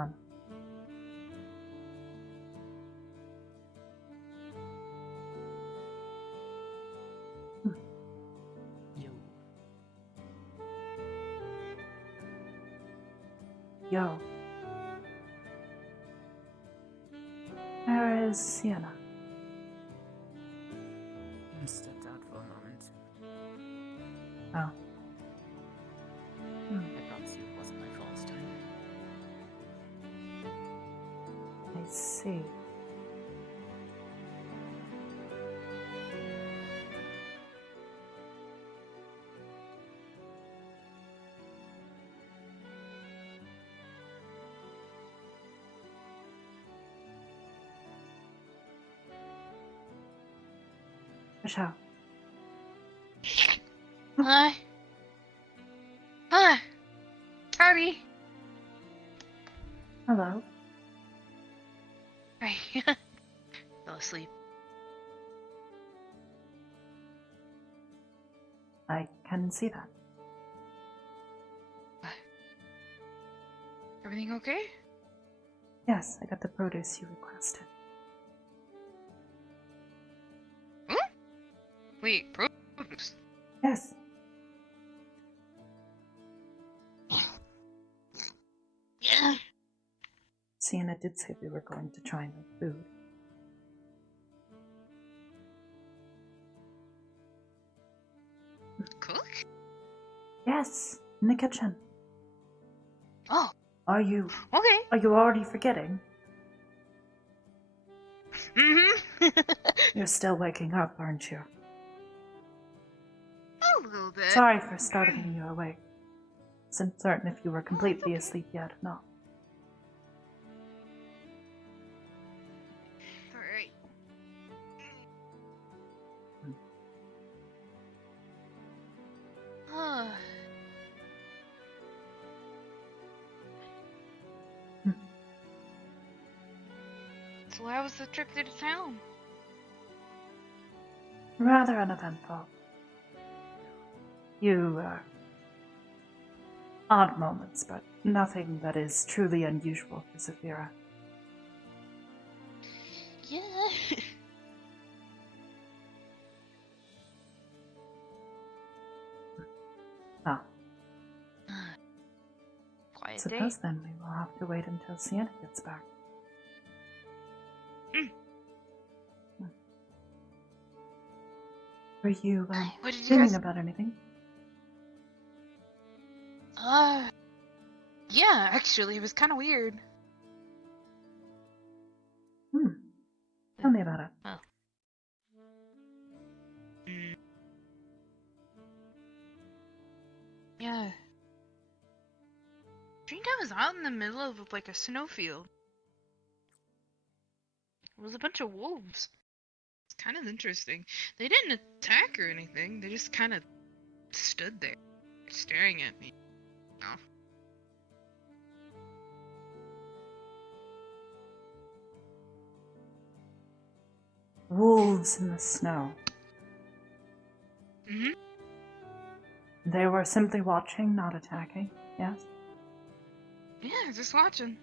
fun. Yo. Where is Sienna? I stepped out for a moment. Oh. I promise you it wasn't my fault, time. I see. Michelle. Hi. Hi. Howdy. Hello. Hi. Fell asleep. I can see that. Everything okay? Yes, I got the produce you requested. Wait, produce? Yes. Yeah. Sienna did say we were going to try and make food. Cook? Yes, in the kitchen. Oh, Are you okay. already forgetting? Mm-hmm. You're still waking up, aren't you? A little bit. Sorry for startling you awake. Wasn't certain if you were completely asleep yet or not. Alright. So how was the trip to town? Rather uneventful. Odd moments, but nothing that is truly unusual for Zafira. Yeah. Ah, Quiet suppose day. then we will have to wait until Sienna gets back. Were you What did you dreaming guys... about anything? Yeah, actually, it was kind of weird. Tell me about it. Oh. Yeah. Dreamed I was out in the middle of like a snowfield. It was a bunch of wolves. It's kind of interesting. They didn't attack or anything. They just kind of stood there, staring at me. Oh. Wolves in the snow. Mhm. They were simply watching, not attacking, yes? Yeah, just watching.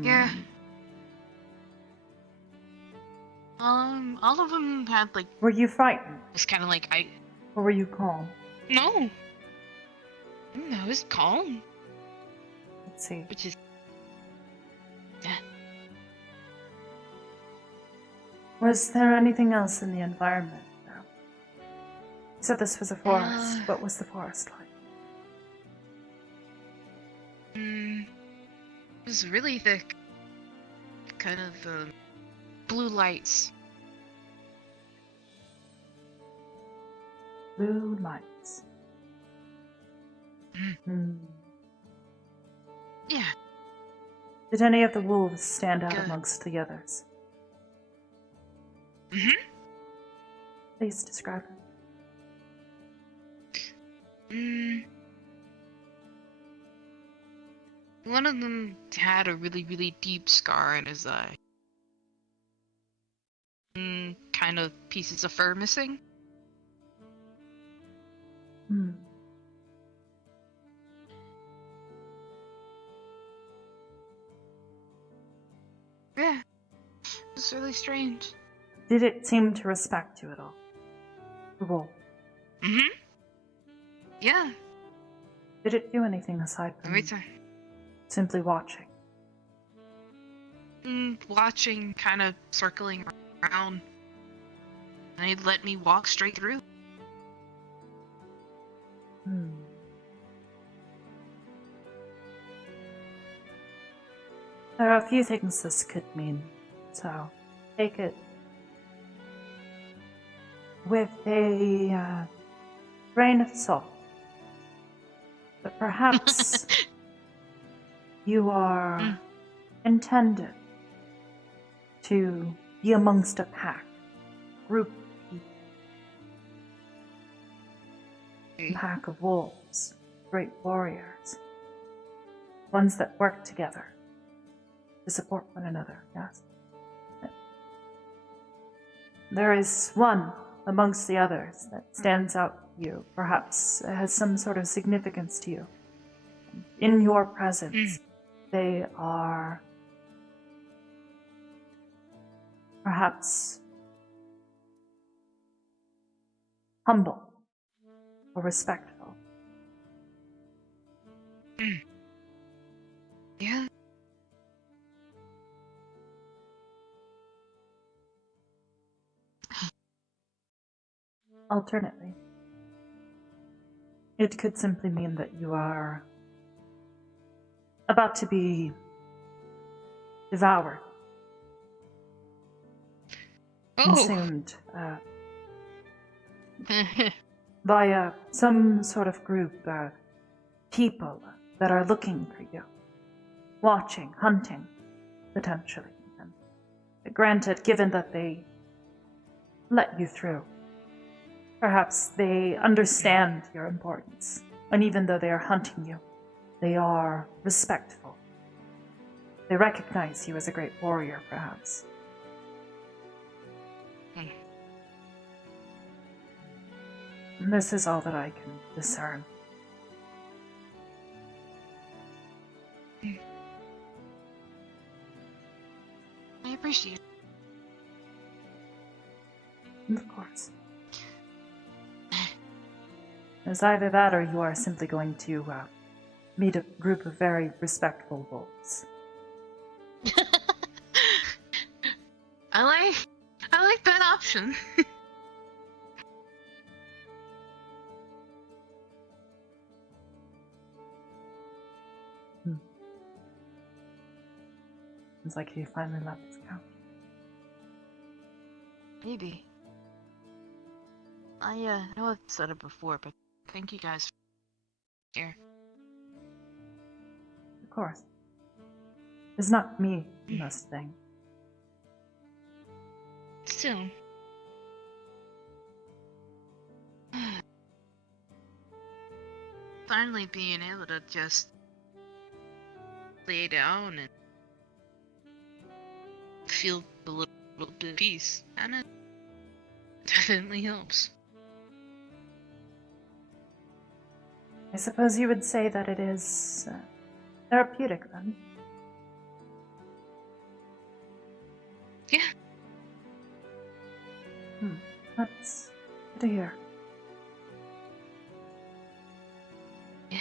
Yeah. All of them had like. Were you frightened? It's kind of like Or were you calm? No. I was calm. Let's see. Which is. Yeah. Was there anything else in the environment? No. You said this was a forest. What was the forest like? It was really thick. Kind of blue lights. Blue lights. Yeah. Did any of the wolves stand out amongst the others? Please describe it. One of them had a really, really deep scar in his eye. Kind of pieces of fur missing. Hmm. Yeah, it's really strange. Did it seem to respect you at all? The wolf. Mm-hmm. Yeah, Did it do anything aside every from time. simply watching? Watching, kind of circling around. And he'd let me walk straight through. Hmm. There are a few things this could mean, so take it with a grain of salt. But perhaps you are intended to be amongst a pack, group of people, a pack of wolves, great warriors, ones that work together to support one another, yes. There is one amongst the others that stands out to you, perhaps has some sort of significance to you. In your presence, they are perhaps humble or respectful. Yeah. Alternately, it could simply mean that you are about to be devoured, consumed by some sort of group, people that are looking for you, watching, hunting, potentially. And granted, given that they let you through, perhaps they understand your importance, and even though they are hunting you, they are respectful. They recognize you as a great warrior, perhaps. And this is all that I can discern. I appreciate it. Of course. It's either that or you are simply going to meet a group of very respectful wolves. I like that option. It's like he finally left his couch. Maybe. I know I've said it before, but thank you guys for here. Of course. It's not me you must thank. Still. Finally being able to just lay down and feel a little bit of peace. And it definitely helps. I suppose you would say that it is therapeutic then. Yeah. That's good to hear. Yeah.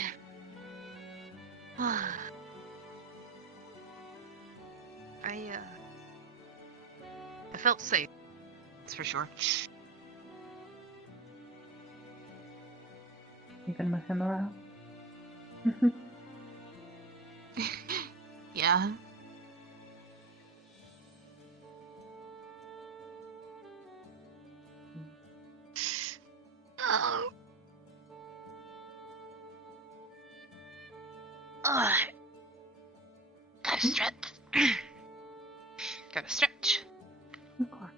I felt safe. That's for sure. Even with him around. Yeah. Oh. Gotta stretch. Gotta stretch. Of course.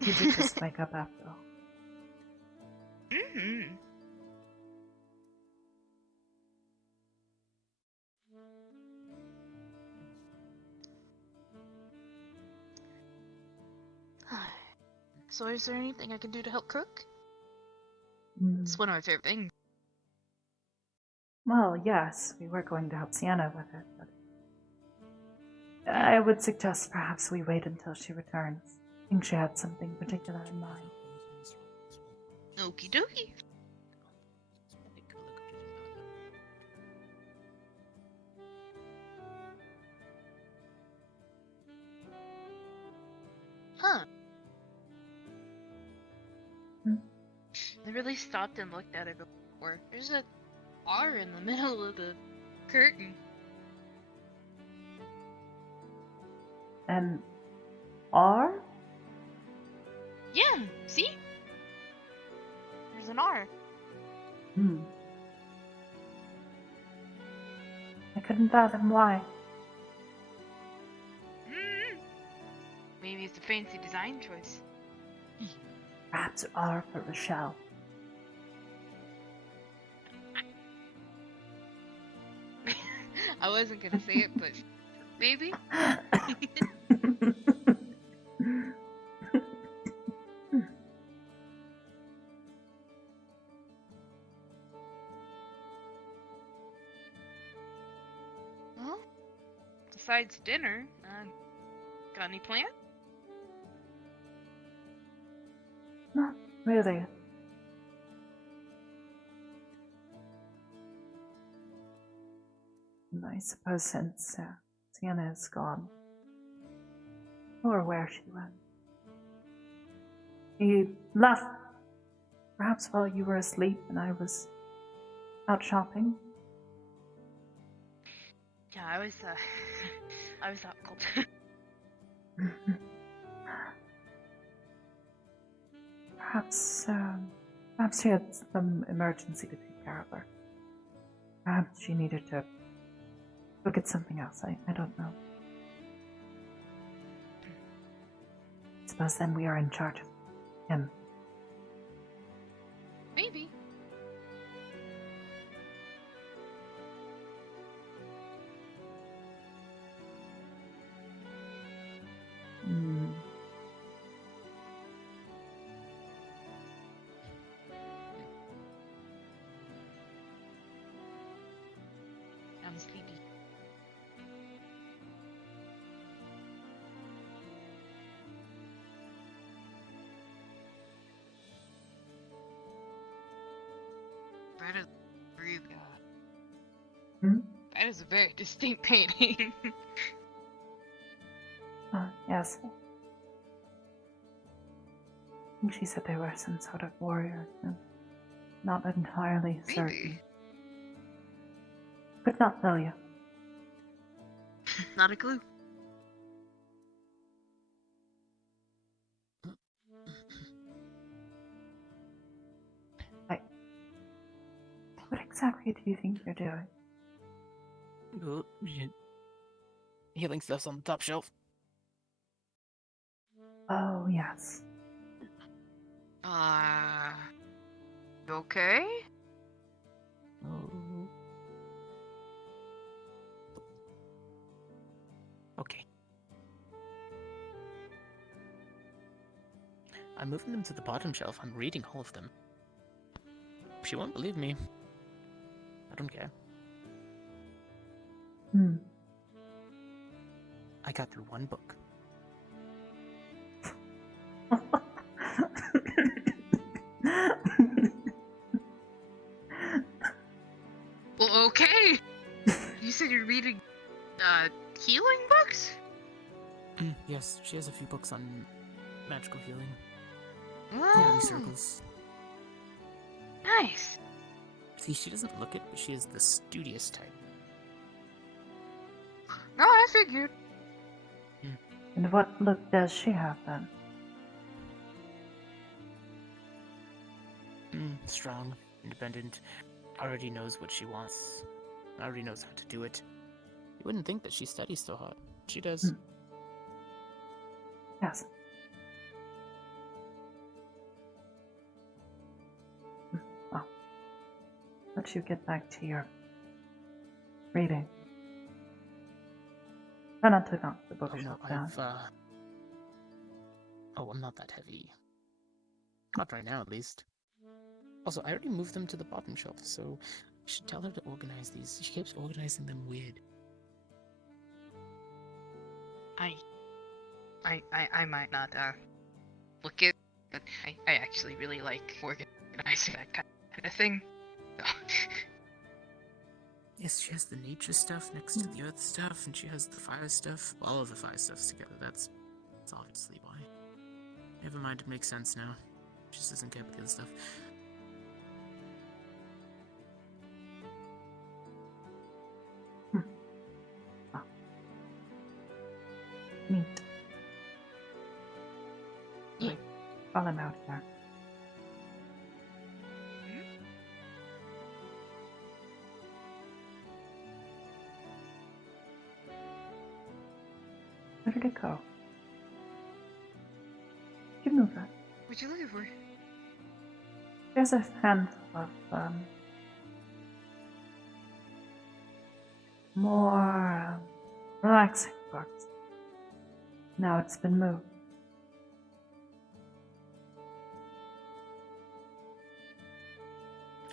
You did just wake up after all. Mm-hmm. So is there anything I can do to help cook? Mm. It's one of my favorite things. Well, yes, we were going to help Sienna with it, but I would suggest perhaps we wait until she returns. I think she had something particular in mind. Okie dokie. Huh. Hmm. I really stopped and looked at it before. There's a R in the middle of the curtain. An R? Yeah, see? There's an R. Hmm. I couldn't fathom why. Maybe it's a fancy design choice. Perhaps R for Rochelle. I wasn't gonna say it, but maybe. Well, besides dinner, got any plans? Not really. I suppose since Sienna is gone, or where she went. He left perhaps while you were asleep and I was out shopping. Yeah, I was out cold. Perhaps she had some emergency to take care of her. Perhaps she needed to look at something else. I don't know. I suppose then we are in charge of him. Maybe. Hmm. I'm sleepy. That is really Hmm? That is a very distinct painting. Yes. I think she said they were some sort of warrior. I'm not entirely certain. Maybe. Could not tell you. Not a clue. What exactly do you think you're doing? Well, healing stuff's on the top shelf. Oh, yes. You okay? Oh. Okay. I'm moving them to the bottom shelf. I'm reading all of them. She won't believe me. I don't care. Hmm. I got through one book. Well, okay. You said you're reading, healing books? Yes, she has a few books on magical healing. Oh, Holy circles. nice. See, she doesn't look it, but she is the studious type. No, I figured. And what look does she have then? Strong, independent, already knows what she wants, already knows how to do it. You wouldn't think that she studies so hard. She does. Yes. Well, let you get back to your reading. Try not to knock the bookshelf down. Oh, I'm not that heavy. Not right now, at least. Also, I already moved them to the bottom shelf, so I should tell her to organize these. She keeps organizing them weird. I might not look at, but I actually really like organizing that kind of thing. So. Yes, she has the nature stuff next to the earth stuff, and she has the fire stuff. All of the fire stuff's together. That's obviously why. Never mind, it makes sense now. She just doesn't care about the other stuff. Neat. Wait, while I'm out here. Where did it go? Did you move that? What you looking for? There's a handful of more relaxing books. Now it's been moved.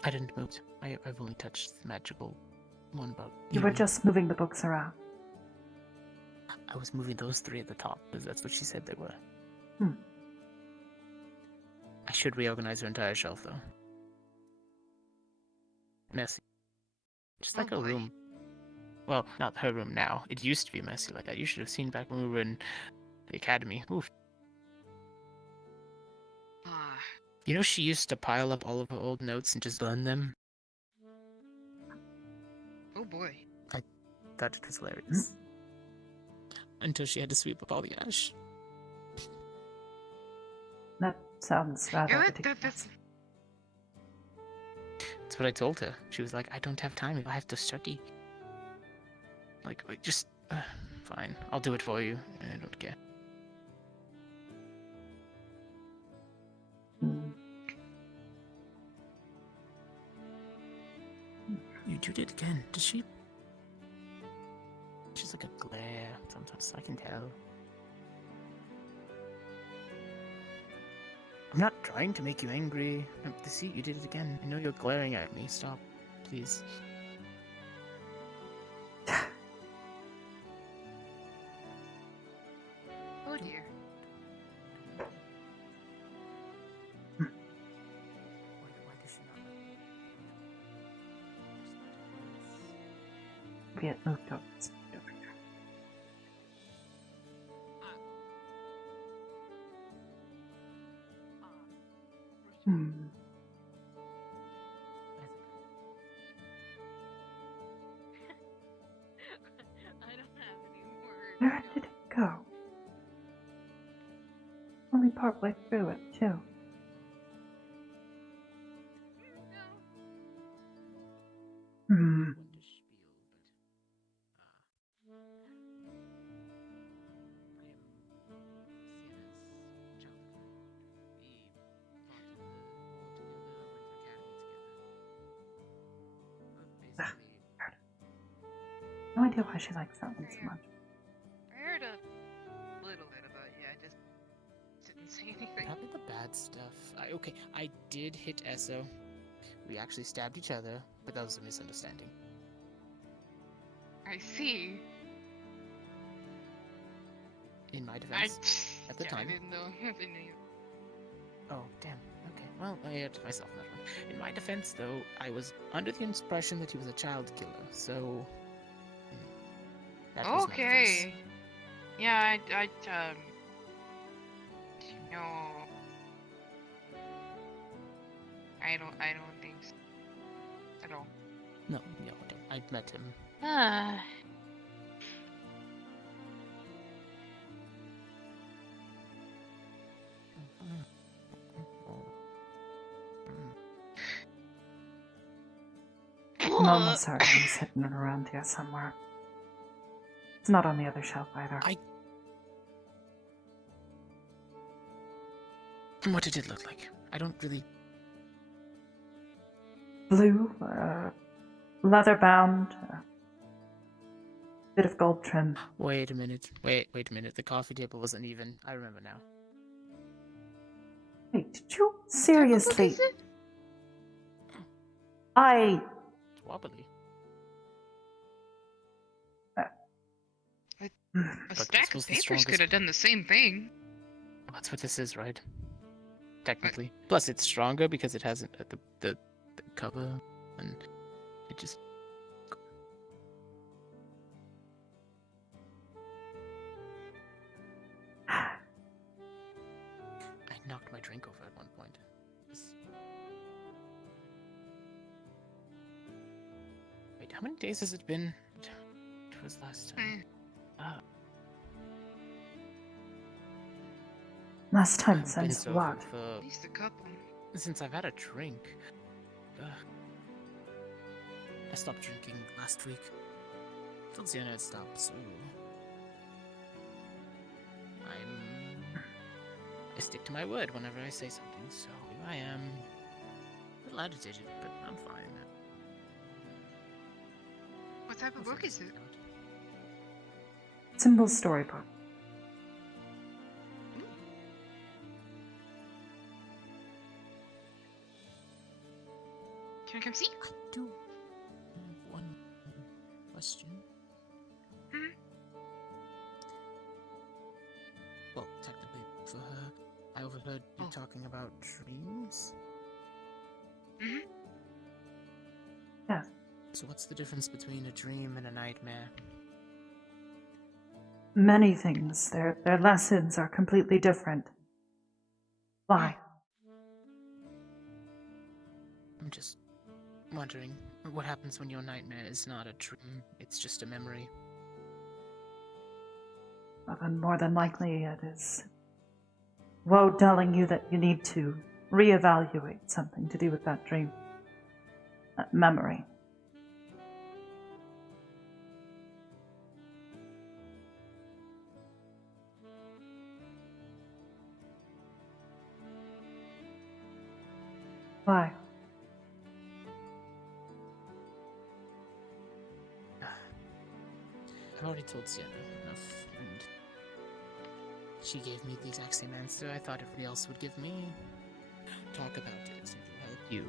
I didn't move. I've only touched the magical one about. You were just moving the books around. I was moving those three at the top, because that's what she said they were. I should reorganize her entire shelf, though. Messy. Just like a room. Well, not her room now. It used to be messy like that. You should have seen back when we were in the academy. Oof. You know, she used to pile up all of her old notes and just burn them. Oh boy. I thought it was hilarious. Until she had to sweep up all the ash. That sounds rather ridiculous. That's what I told her. She was like, I don't have time. I have to study. Like, just... fine. I'll do it for you. I don't care. You did it again. Does she... She's like a glare. Sometimes I can tell. I'm not trying to make you angry. See, you did it again. I know you're glaring at me. Stop. Please. Oh dear. Why does she not like me? Maybe it moved over here. I don't have any words. Where did it go? Only partway through it, too. Hmm. No idea why she likes that one so much. I heard a little bit about you. I just didn't say anything. Probably the bad stuff. I did hit Esso. We actually stabbed each other, but that was a misunderstanding. I see. In my defense, at the time. I didn't know. I didn't know. Oh, damn. Okay. Well, I had myself on that one. In my defense, though, I was under the impression that he was a child killer, so... That was my Okay. defense. Yeah, no. I don't think so. At all. No, I met him. I'm almost certain he's hidden it around here somewhere. It's not on the other shelf either. What did it look like? I don't really... Blue, leather bound, bit of gold trim. Wait a minute. Wait a minute. The coffee table wasn't even. I remember now. Wait, did you seriously? I... It's wobbly. A But stack this was of the papers strongest- could have done the same thing. That's what this is, right? Technically. Plus, it's stronger because it has the cover, and it just. I knocked my drink over at one point. Wait, how many days has it been? It was last time. Last time I've been since so what? At least a couple. Since I've had a drink. I stopped drinking last week. Told Sienna I'd stop, so I stick to my word whenever I say something, so I am a little agitated, but I'm fine. What type of book is it? Simple story book. Can I come see? I do have one question. Mhm. Well, technically, for her, I overheard you talking about dreams. Mhm. Yes. So what's the difference between a dream and a nightmare? Many things. Their lessons are completely different. Why? I'm just wondering what happens when your nightmare is not a dream, it's just a memory. Well, then more than likely it is woe telling you that you need to reevaluate something to do with that dream. That memory. Why? I've already told Sienna enough, and she gave me the exact same answer I thought everybody else would give me. Talk about it, it'll help you.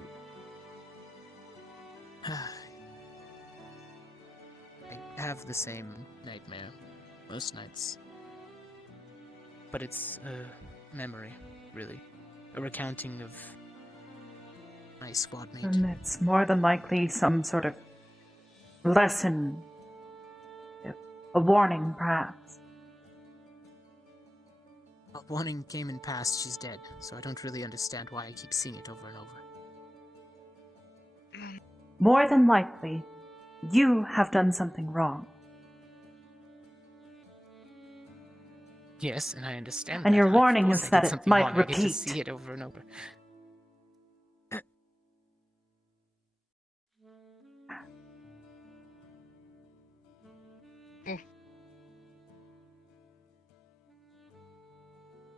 I have the same nightmare most nights. But it's a memory, really. A recounting of my squad mate. And it's more than likely some sort of lesson. A warning, perhaps. A warning came and passed, she's dead, so I don't really understand why I keep seeing it over and over. More than likely, you have done something wrong. Yes, and I understand And that. your Of warning course is I that did it something might wrong. I get to repeat. see it over and over.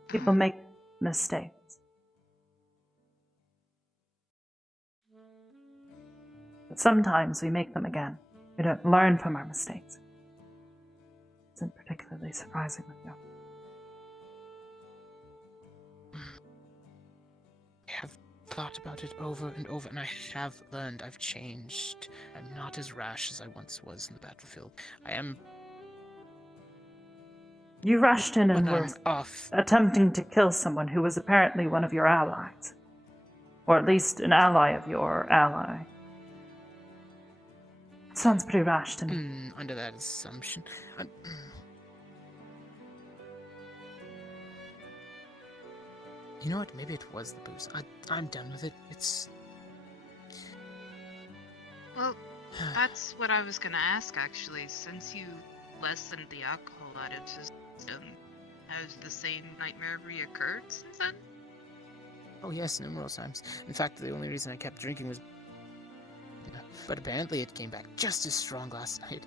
People make mistakes. But sometimes we make them again. We don't learn from our mistakes. Isn't particularly surprising with you. I have thought about it over and over, and I have learned I've changed. I'm not as rash as I once was in the battlefield. I am. You rushed in and When were I'm off. attempting to kill someone who was apparently one of your allies. Or at least an ally of your ally. Sounds pretty rash to me. Under that assumption. You know what? Maybe it was the booze. I'm done with it. It's. Well, that's what I was gonna ask actually. Since you lessened the alcohol out of the system, has the same nightmare reoccurred since then? Oh yes, numerous times. In fact, the only reason I kept drinking was. But apparently it came back just as strong last night.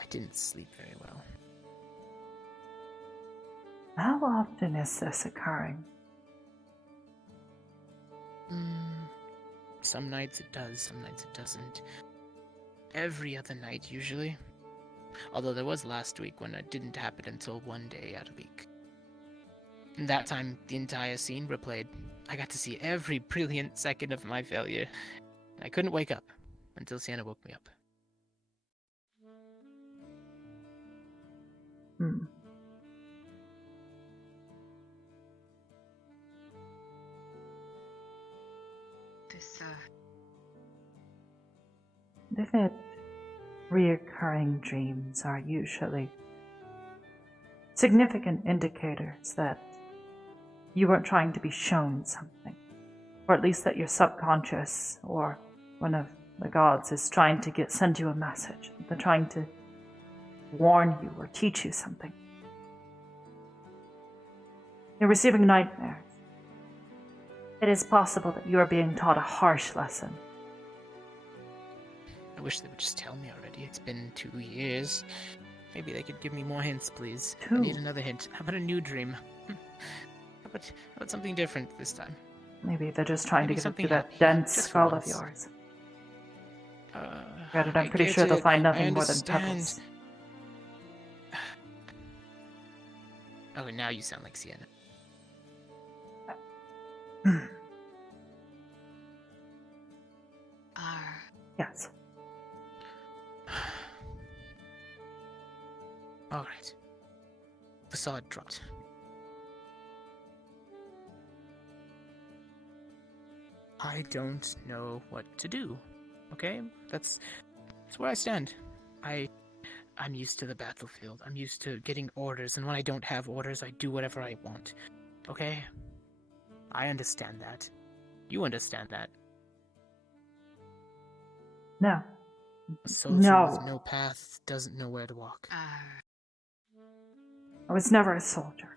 I didn't sleep very well. How often is this occurring? Some nights it does, some nights it doesn't. Every other night, usually. Although there was last week when it didn't happen until one day out of week. And that time, the entire scene replayed. I got to see every brilliant second of my failure. I couldn't wake up until Sienna woke me up. Hmm. This, Vivid, reoccurring dreams are usually significant indicators that you are trying to be shown something, or at least that your subconscious or one of the gods is trying to send you a message. They're trying to warn you or teach you something. You're receiving nightmares. It is possible that you are being taught a harsh lesson. I wish they would just tell me already. It's been 2 years. Maybe they could give me more hints, please. 2? I need another hint. How about a new dream? How about something different this time? Maybe they're just trying Maybe to get something into that happy, dense just for skull of once. yours. I I'm pretty get sure they'll it. find I nothing more than understand. pebbles. Oh, now you sound like Sienna. Yes. Alright. Facade dropped. I don't know what to do. Okay? That's where I stand. I'm used to the battlefield. I'm used to getting orders, and when I don't have orders, I do whatever I want. Okay? I understand that. You understand that. No. A soldier No. with no path doesn't know where to walk. I was never a soldier.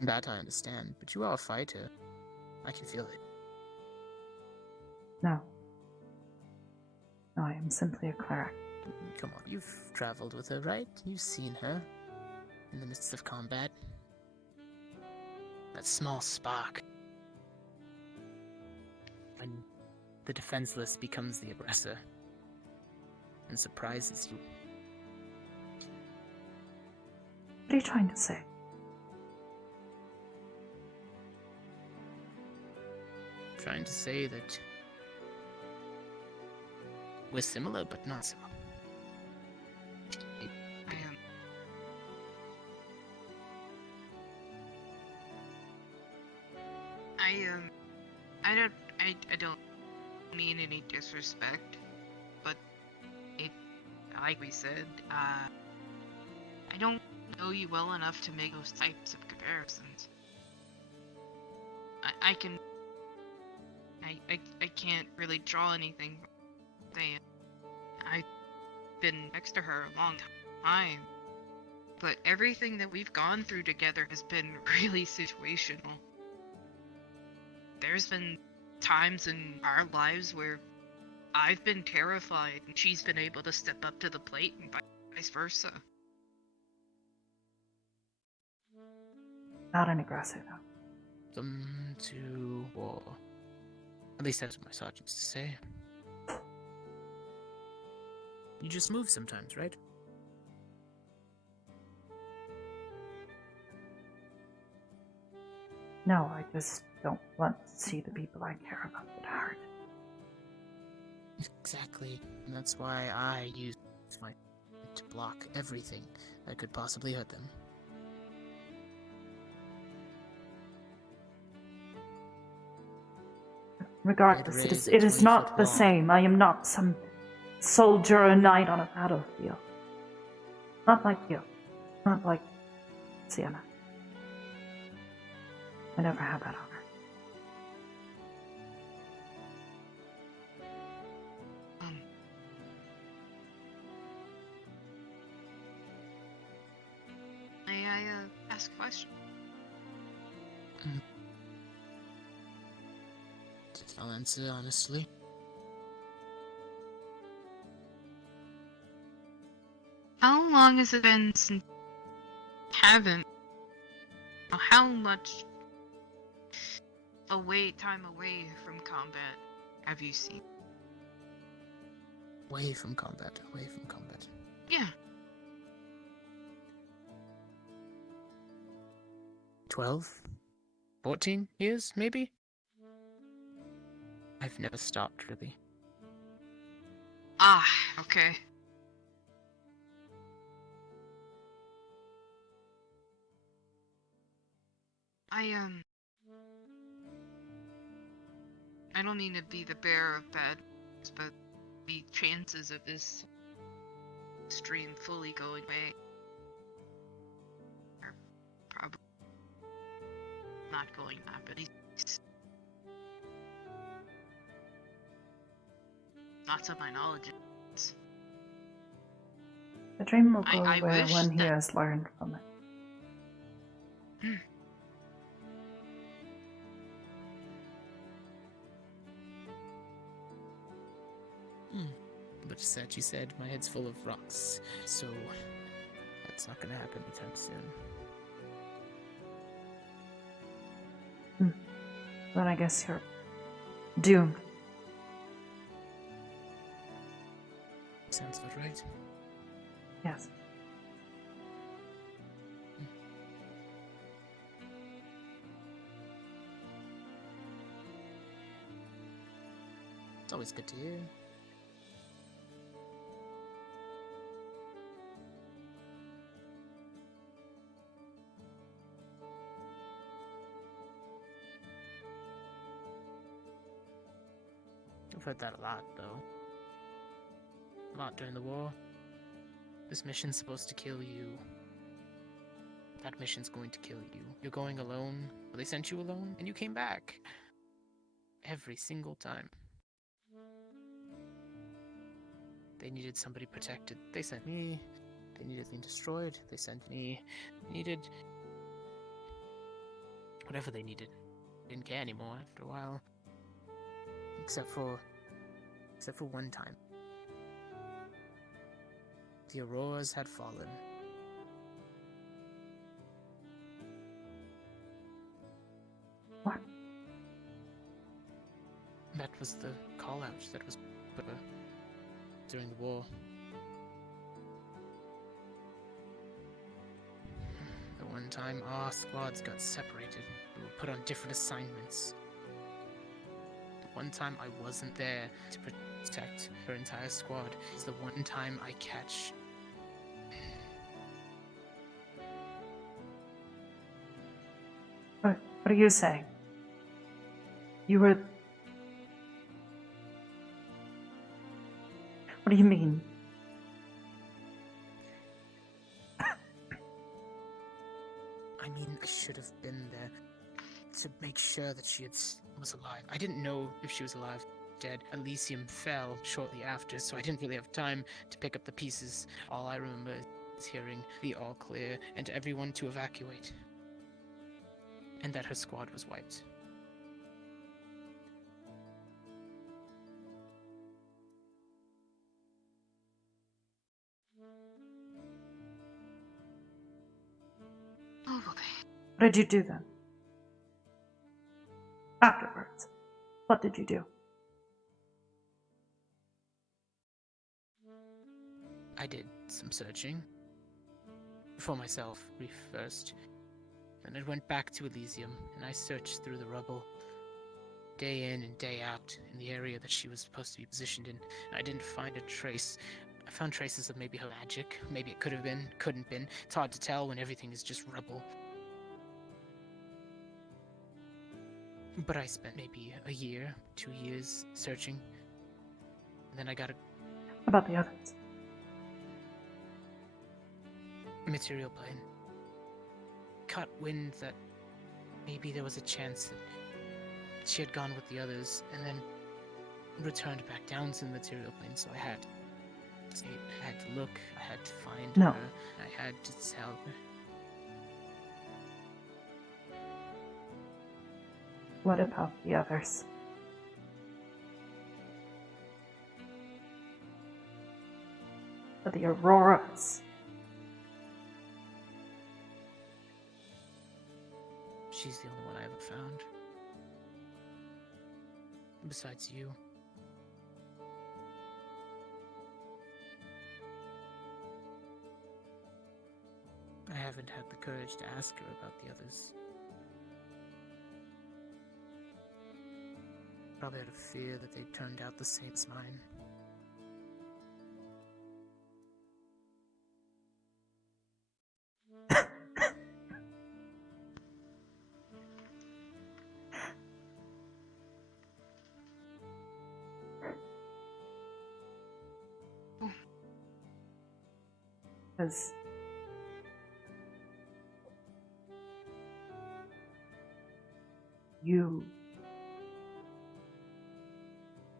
That I understand, but you are a fighter. I can feel it. No. No, I am simply a cleric. Come on, you've traveled with her, right? You've seen her in the midst of combat. That small spark. When the defenseless becomes the aggressor and surprises you. What are you trying to say? I'm trying to say that we're similar, but not similar. I don't mean any disrespect, but like we said, I don't know you well enough to make those types of comparisons. I can't really draw anything from saying. I've been next to her a long time, but everything that we've gone through together has been really situational. There's been times in our lives where I've been terrified and she's been able to step up to the plate and vice versa. Not an aggressor, though. Them to war. At least that's what my sergeants say. You just move sometimes, right? No, I just don't want to see the people I care about get hurt. Exactly. And that's why I use my to block everything that could possibly hurt them. Regardless, it is not the same. I am not some soldier or knight on a battlefield. Not like you. Not like Sienna. I never had that honor. May I ask a question? I'll answer honestly. How long has it been since haven't? How much time away from combat have you seen? Away from combat. Yeah. 12? 14 years, maybe? I've never stopped, really. Ah, okay. I don't mean to be the bearer of bad news, but the chances of this stream fully going away are probably not going to happen. Not to my knowledge. The dream will go I away wish when he that- has learned from it. But as you said, my head's full of rocks, so that's not gonna happen anytime soon. Then I guess you're doomed. Sounds about right. Yes. It's always good to hear. I've heard that a lot, though. A lot during the war. This mission's supposed to kill you. That mission's going to kill you. You're going alone. Well, they sent you alone, and you came back. Every single time. They needed somebody protected. They sent me. They needed me destroyed. They sent me. They needed whatever they needed. Didn't care anymore after a while. Except for one time. The Auroras had fallen. What? That was the call-out that was put during the war. The one time our squads got separated, we were put on different assignments. The one time I wasn't there to protect her entire squad is the one time I catch. What are you saying? You were... What do you mean? I mean, I should have been there to make sure that she was alive. I didn't know if she was alive, dead. Elysium fell shortly after, so I didn't really have time to pick up the pieces. All I remember is hearing the all clear and everyone to evacuate. And that her squad was wiped. Oh, okay. What did you do then? Afterwards, what did you do? I did some searching. For myself, first. Then I went back to Elysium, and I searched through the rubble. Day in and day out, in the area that she was supposed to be positioned in. And I didn't find a trace. I found traces of maybe her magic. Maybe it could have been, couldn't been. It's hard to tell when everything is just rubble. But I spent maybe a year, 2 years searching. And then I got a About the others? material plane. Caught wind that maybe there was a chance that she had gone with the others and then returned back down to the material plane, so I had to escape. I had to look, I had to find No. her, I had to tell her. What about the others? The Auroras. She's the only one I ever found. Besides you. I haven't had the courage to ask her about the others. Probably out of fear that they turned out the same as mine. Because you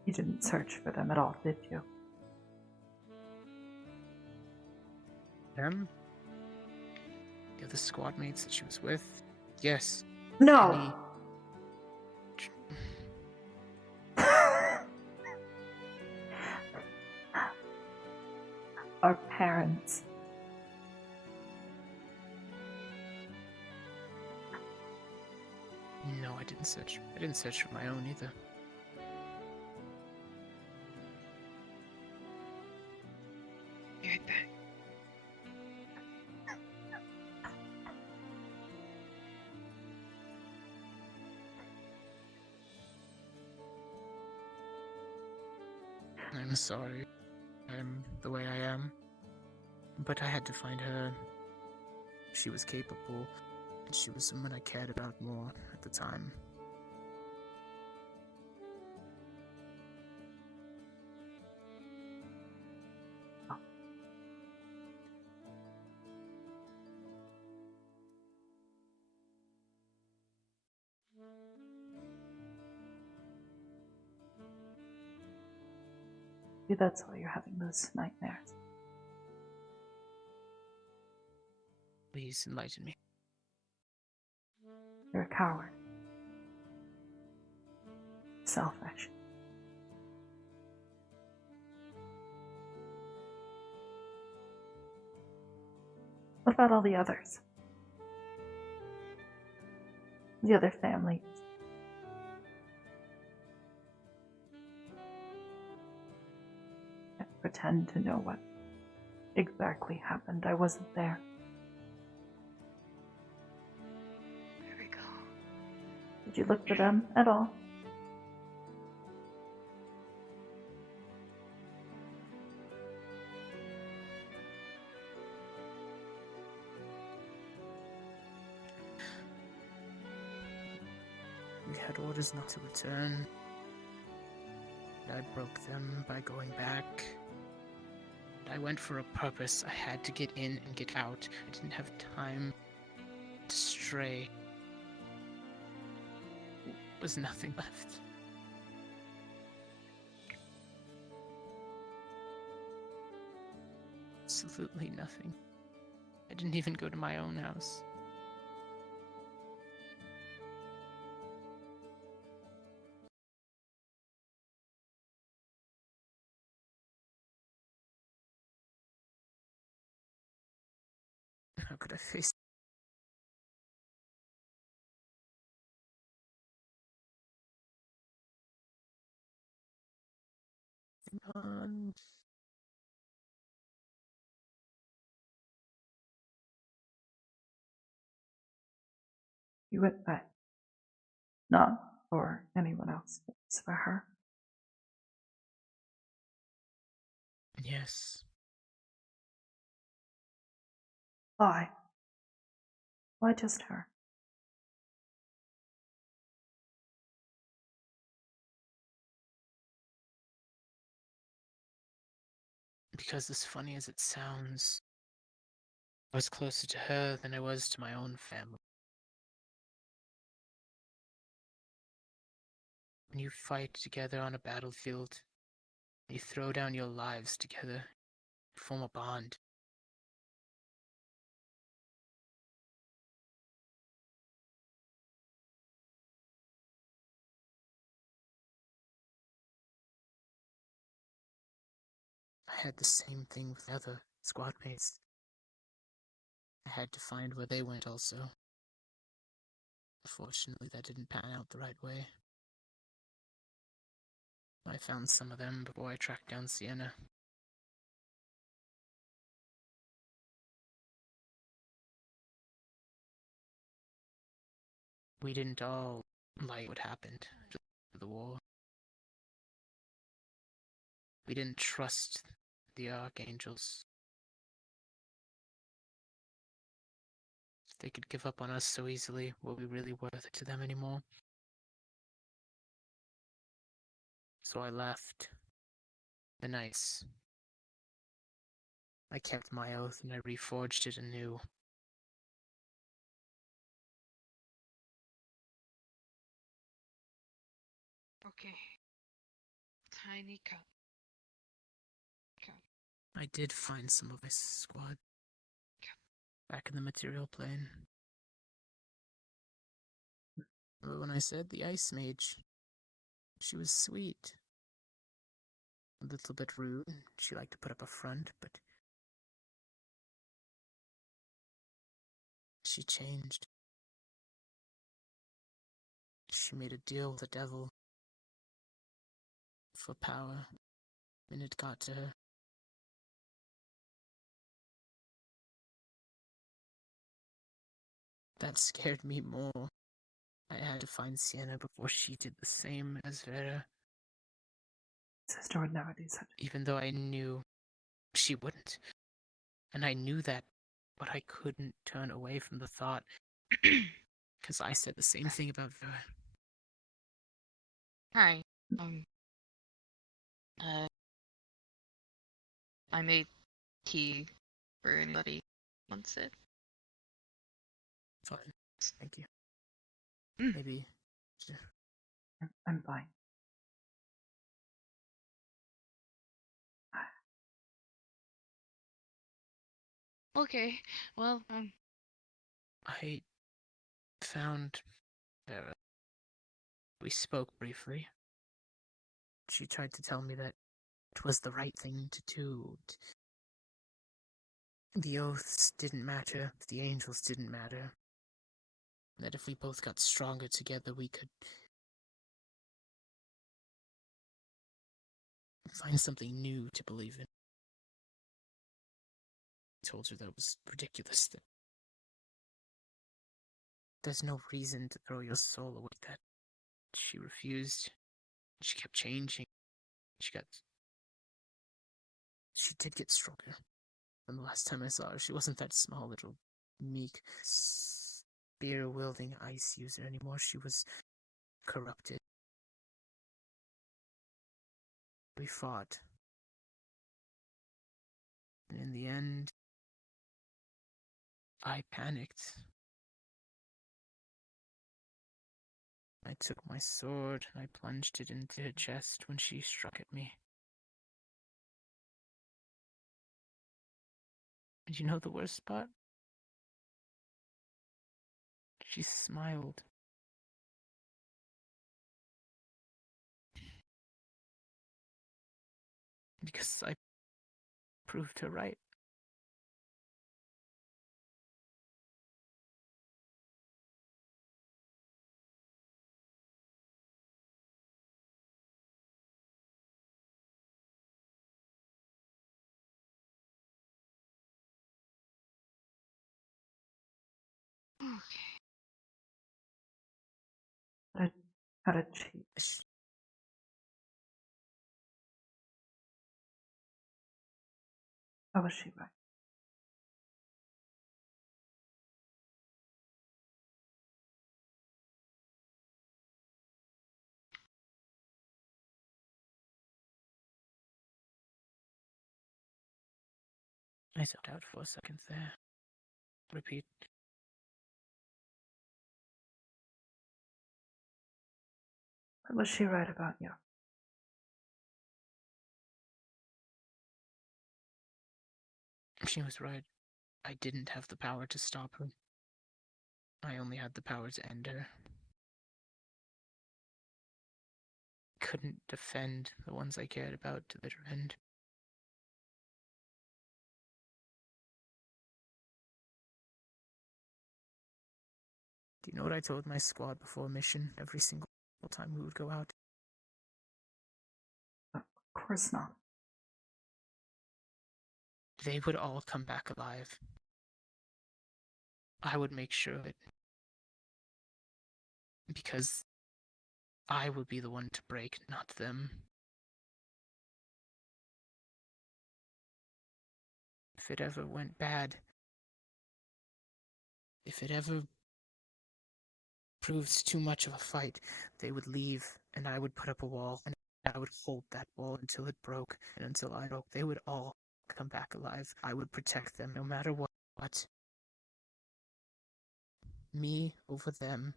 didn't search for them at all, did you? Them? The other squad mates that she was with? Yes. No! Our parents. No, I didn't search. I didn't search for my own either. Be right back. I'm sorry. I'm the way I am. But I had to find her. She was capable, and she was someone I cared about more at the time. Maybe that's why you're having those nightmares. Please enlighten me. You're a coward. Selfish. What about all the others? The other families? I pretend to know what exactly happened. I wasn't there. There we go. Did you look for them at all? We had orders not to return. I broke them by going back. I went for a purpose. I had to get in and get out. I didn't have time to stray. There was nothing left. Absolutely nothing. I didn't even go to my own house. How could I face on? You went back. Not for anyone else, but it's for her. Yes. Why? Why just her? Because as funny as it sounds, I was closer to her than I was to my own family. When you fight together on a battlefield, you throw down your lives together, you form a bond. I had the same thing with other squad mates. I had to find where they went also. Unfortunately, that didn't pan out the right way. I found some of them before I tracked down Sienna. We didn't all like what happened after the war. We didn't trust the archangels. If they could give up on us so easily, were we really worth it to them anymore? So I left. The Knights. I kept my oath and I reforged it anew. Okay. Tiny cup. I did find some of my squad back in the material plane. But when I said the Ice Mage, she was sweet. A little bit rude. She liked to put up a front, but she changed. She made a deal with the devil for power, and it got to her. That scared me more. I had to find Sienna before she did the same as Vera. Sister would never do such. Even though I knew she wouldn't. And I knew that, but I couldn't turn away from the thought, because I said the same thing about Vera. Hi. Um. Uh. I made tea for anybody who wants it. Fine. Thank you. Mm. Maybe. I'm fine. Okay. Well, I found Vera. We spoke briefly. She tried to tell me that it was the right thing to do. The oaths didn't matter, the angels didn't matter. That if we both got stronger together, we could find something new to believe in. I told her that it was ridiculous, that there's no reason to throw your soul away. That she refused. She kept changing. She did get stronger. And the last time I saw her, she wasn't that small little meek spear-wielding ice user anymore. She was corrupted. We fought. And in the end, I panicked. I took my sword and I plunged it into her chest when she struck at me. And you know the worst part? She smiled. Because I proved her right. okay. How did she? How was she right? I zoned out for a second there. Repeat. What was she right about you? She was right. I didn't have the power to stop her. I only had the power to end her. Couldn't defend the ones I cared about to their end. Do you know what I told my squad before a mission every single time we would go out? Of course not. They would all come back alive. I would make sure of it. Because I would be the one to break, not them. if it ever went bad, if it ever proves too much of a fight, they would leave, and I would put up a wall, and I would hold that wall until it broke, and until I broke, they would all come back alive. I would protect them no matter what. Me over them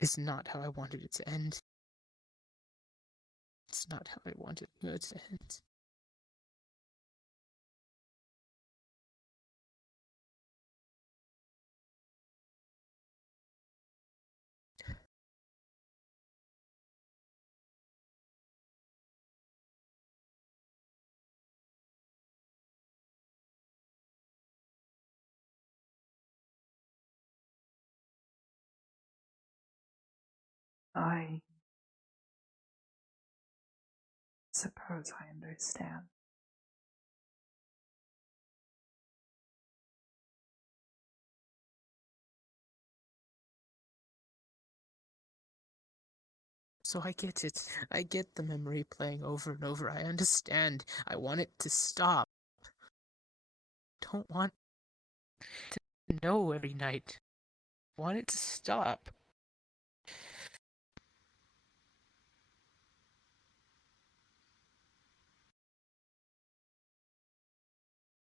is not how I wanted it to end. It's not how I wanted it to end. I suppose I understand. So I get it. I get the memory playing over and over. I understand. I want it to stop. Don't want to know every night. I want it to stop.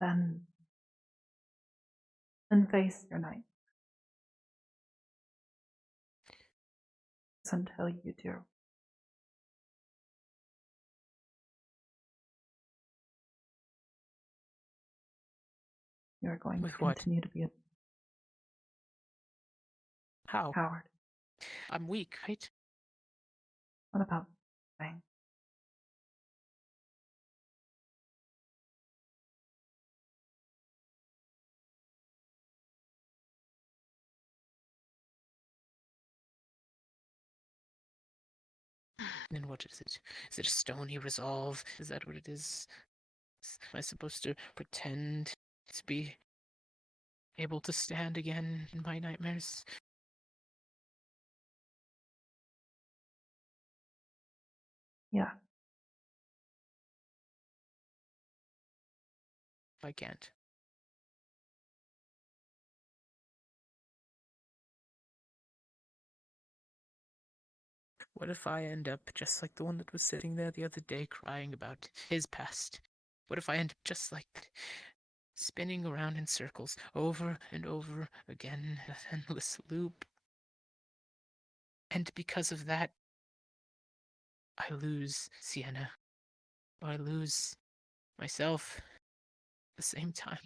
Then face your night. Until you do. You're going With to what? continue to be a How? coward. I'm weak, right? What about thing? Then what is it? Is it a stony resolve? Is that what it is? Am I supposed to pretend to be able to stand again in my nightmares? Yeah. I can't. What if I end up just like the one that was sitting there the other day crying about his past? What if I end up just like that, spinning around in circles over and over again, an endless loop? And because of that, I lose Sienna. Or I lose myself at the same time.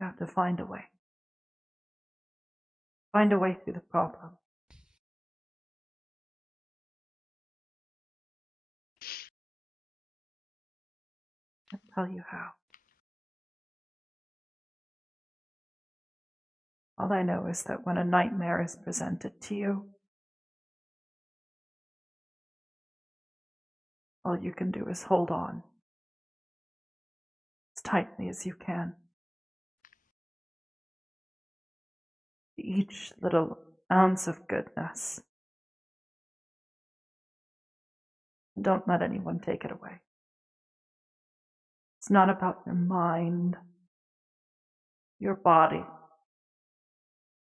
You have to find a way. Find a way through the problem. I'll tell you how. All I know is that when a nightmare is presented to you, all you can do is hold on as tightly as you can. Each little ounce of goodness. Don't let anyone take it away. It's not about your mind, your body,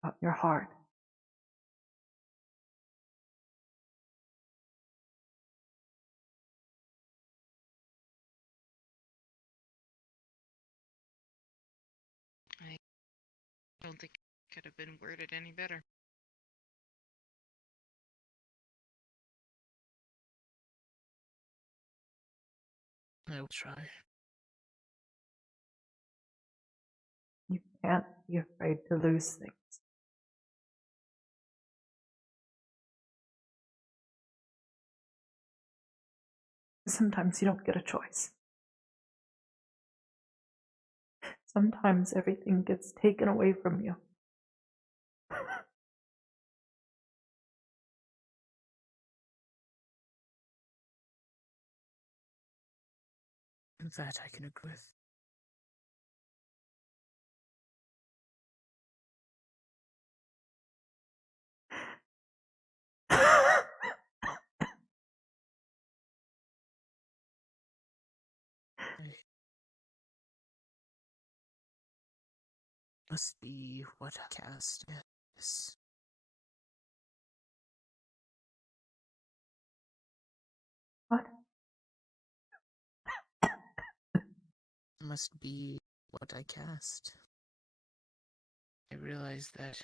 about your heart. I don't think it could have been worded any better. I will try. You can't be afraid to lose things. Sometimes you don't get a choice. Sometimes everything gets taken away from you. That I can agree with. Must be what I cast. Yes. What? Must be what I cast. I realize that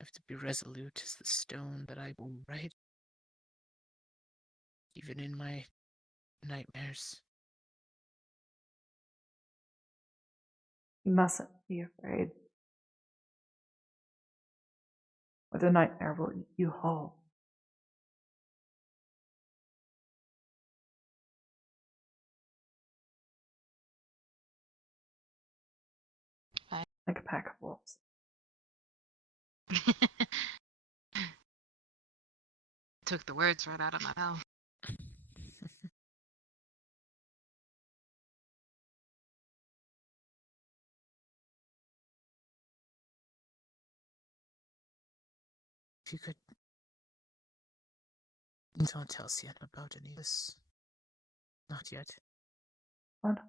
I have to be resolute as the stone that I will write, even in my nightmares. You mustn't be afraid, or the nightmare will eat you whole. Like a pack of wolves. Took the words right out of my mouth. If you could, don't tell Sienna about any of this. Not yet. What?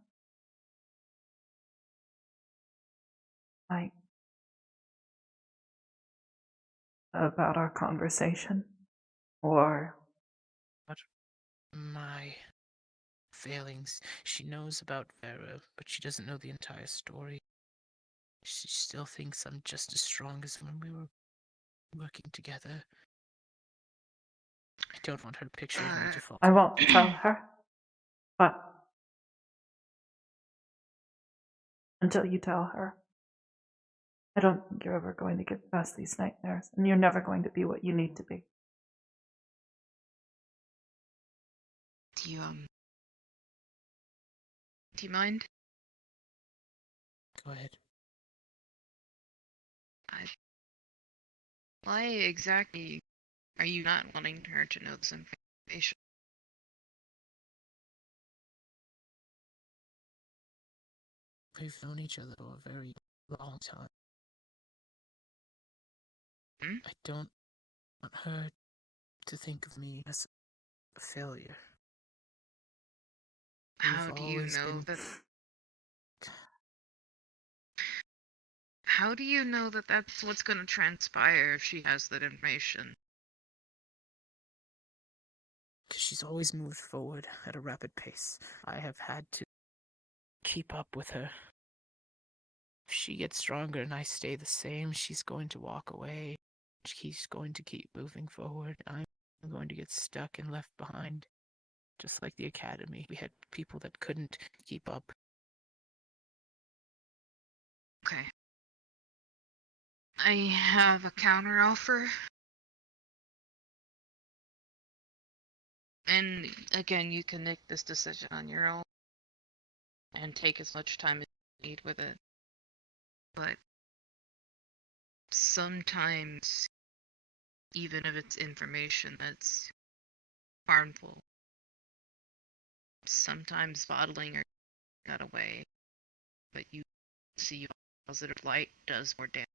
Like, about our conversation? Or But my failings. She knows about Vera, but she doesn't know the entire story. She still thinks I'm just as strong as when we were working together. I don't want her picture of me to fall. I won't tell her. But until you tell her, I don't think you're ever going to get past these nightmares, and you're never going to be what you need to be. Do you mind? Go ahead. Why exactly are you not wanting her to know this information? We've known each other for a very long time. Hmm? I don't want her to think of me as a failure. How We've do you always know been... that? How do you know that that's what's going to transpire if she has that information? Because she's always moved forward at a rapid pace. I have had to keep up with her. If she gets stronger and I stay the same, she's going to walk away. She's going to keep moving forward. I'm going to get stuck and left behind. Just like the academy, we had people that couldn't keep up. Okay. I have a counter offer. And again, you can make this decision on your own and take as much time as you need with it. But sometimes, even if it's information that's harmful, sometimes bottling or that away, but you see positive light does more damage.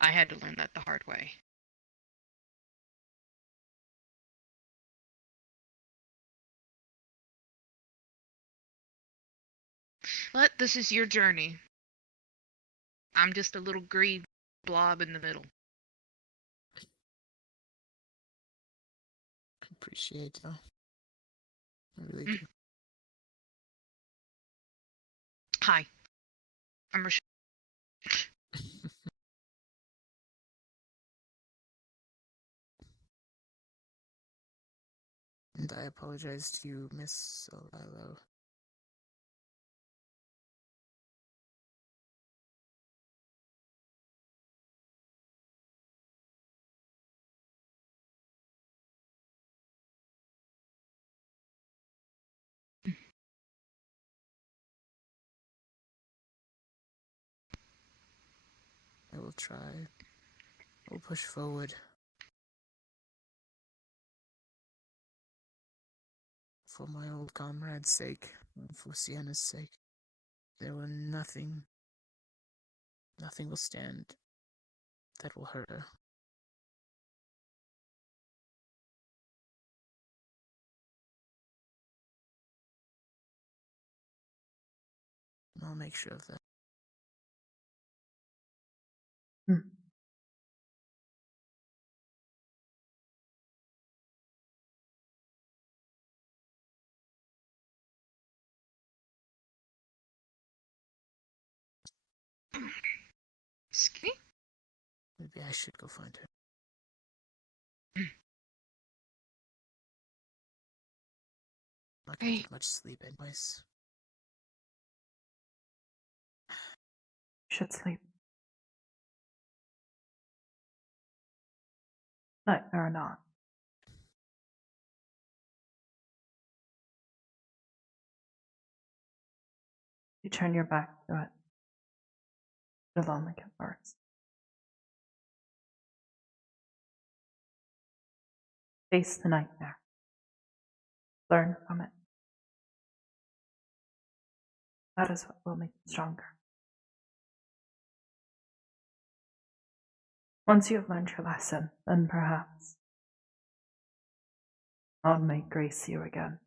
I had to learn that the hard way. But this is your journey. I'm just a little green blob in the middle. I appreciate you. I really do. Hi. I'm Rochelle. And I apologize to you, Miss Alyla. I will try. I will push forward. For my old comrade's sake, and for Sienna's sake. There will nothing will stand that will hurt her. I'll make sure of that. Hmm. Excuse me? Maybe I should go find her. I'm not gonna Hey. get much sleep anyways. You should sleep. Nightmare or not. You turn your back to it. It'll only get worse. Face the nightmare. Learn from it. That is what will make you stronger. Once you have learned your lesson, then perhaps God may grace you again.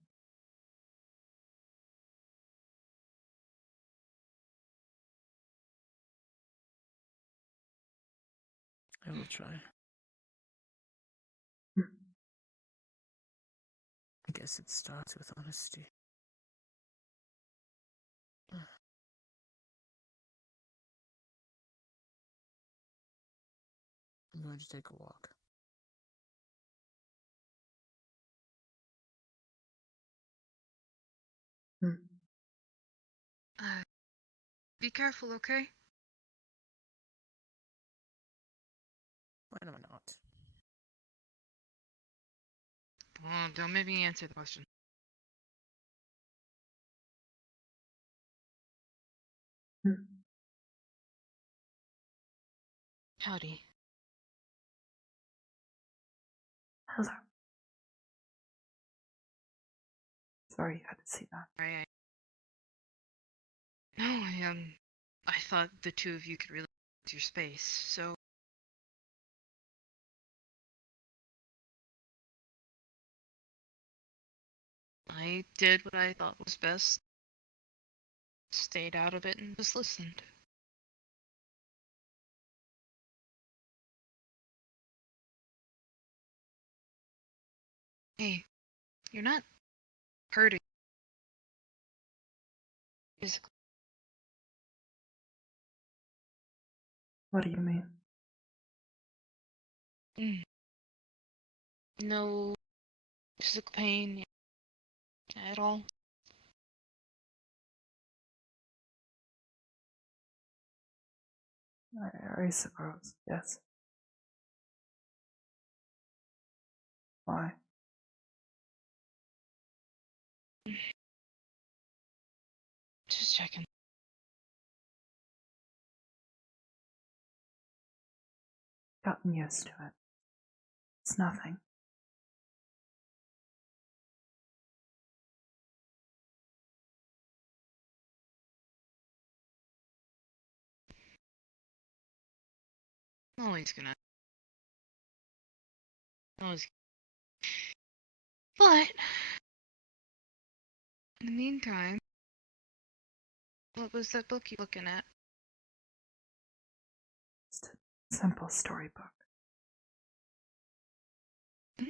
I will try. Hmm. I guess it starts with honesty. I'm going to take a walk. Hmm. Be careful, okay? Why am I not? Well, don't make me answer the question. Hmm. Howdy. Hello. Sorry you had to see that. Right. No, I thought the two of you could really use your space, so I did what I thought was best. Stayed out of it and just listened. Hey, you're not hurting physically. What do you mean? No physical pain at all. I suppose, yes. Why? Just checking. Gotten used to it. It's nothing. Always gonna. Always. But in the meantime, what was that book you looking at? Just a simple storybook. Hmm?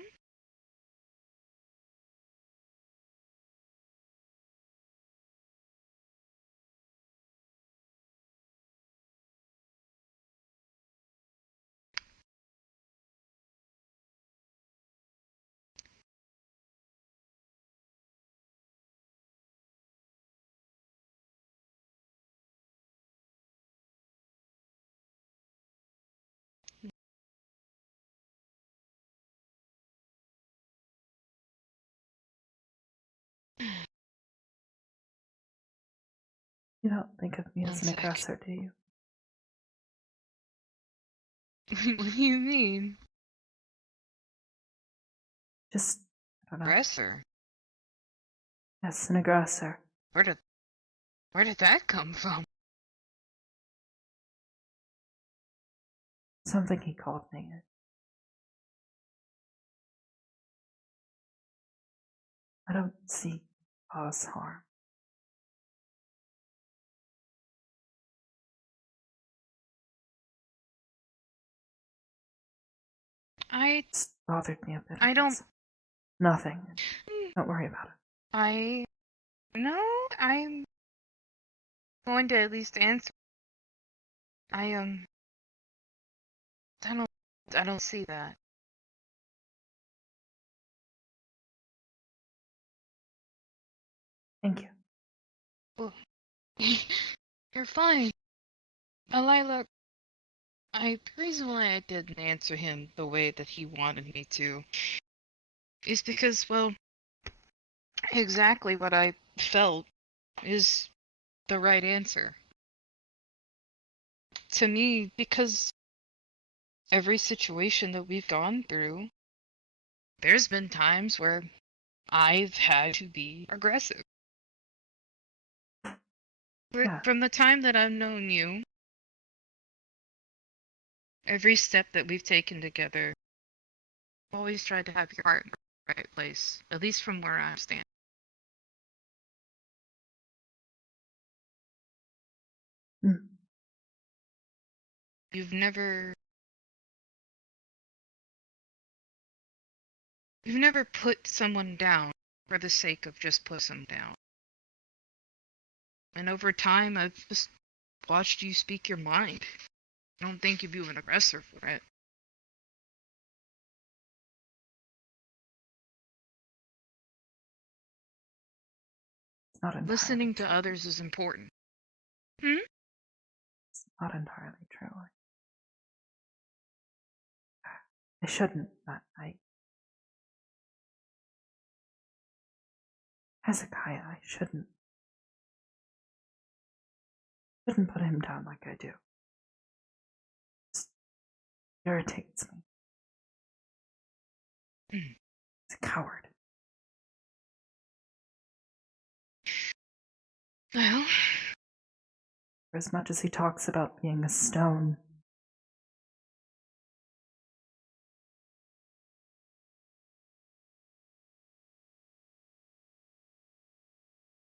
You don't think of me One as an sec. aggressor, do you? What do you mean? Just, I don't know. Aggressor? Yes, an aggressor. Where did that come from? Something he called me. I don't see cause harm. It's bothered me a bit. I don't. It's nothing. Don't worry about it. No, I'm going to at least answer. I I don't see that. Thank you. Well, you're fine. Alyla, the reason why I didn't answer him the way that he wanted me to is because, well, exactly what I felt is the right answer. To me, because every situation that we've gone through, there's been times where I've had to be aggressive. Yeah. From the time that I've known you, every step that we've taken together, I've always tried to have your heart in the right place, at least from where I stand. Mm. You've never put someone down for the sake of just putting them down. And over time, I've just watched you speak your mind. I don't think of you an aggressor for it. It's not entirely Listening true. to others is important. It's not entirely true. I shouldn't, but Hezekiah, I shouldn't put him down like I do. It irritates me. He's a coward. Well, For as much as he talks about being a stone,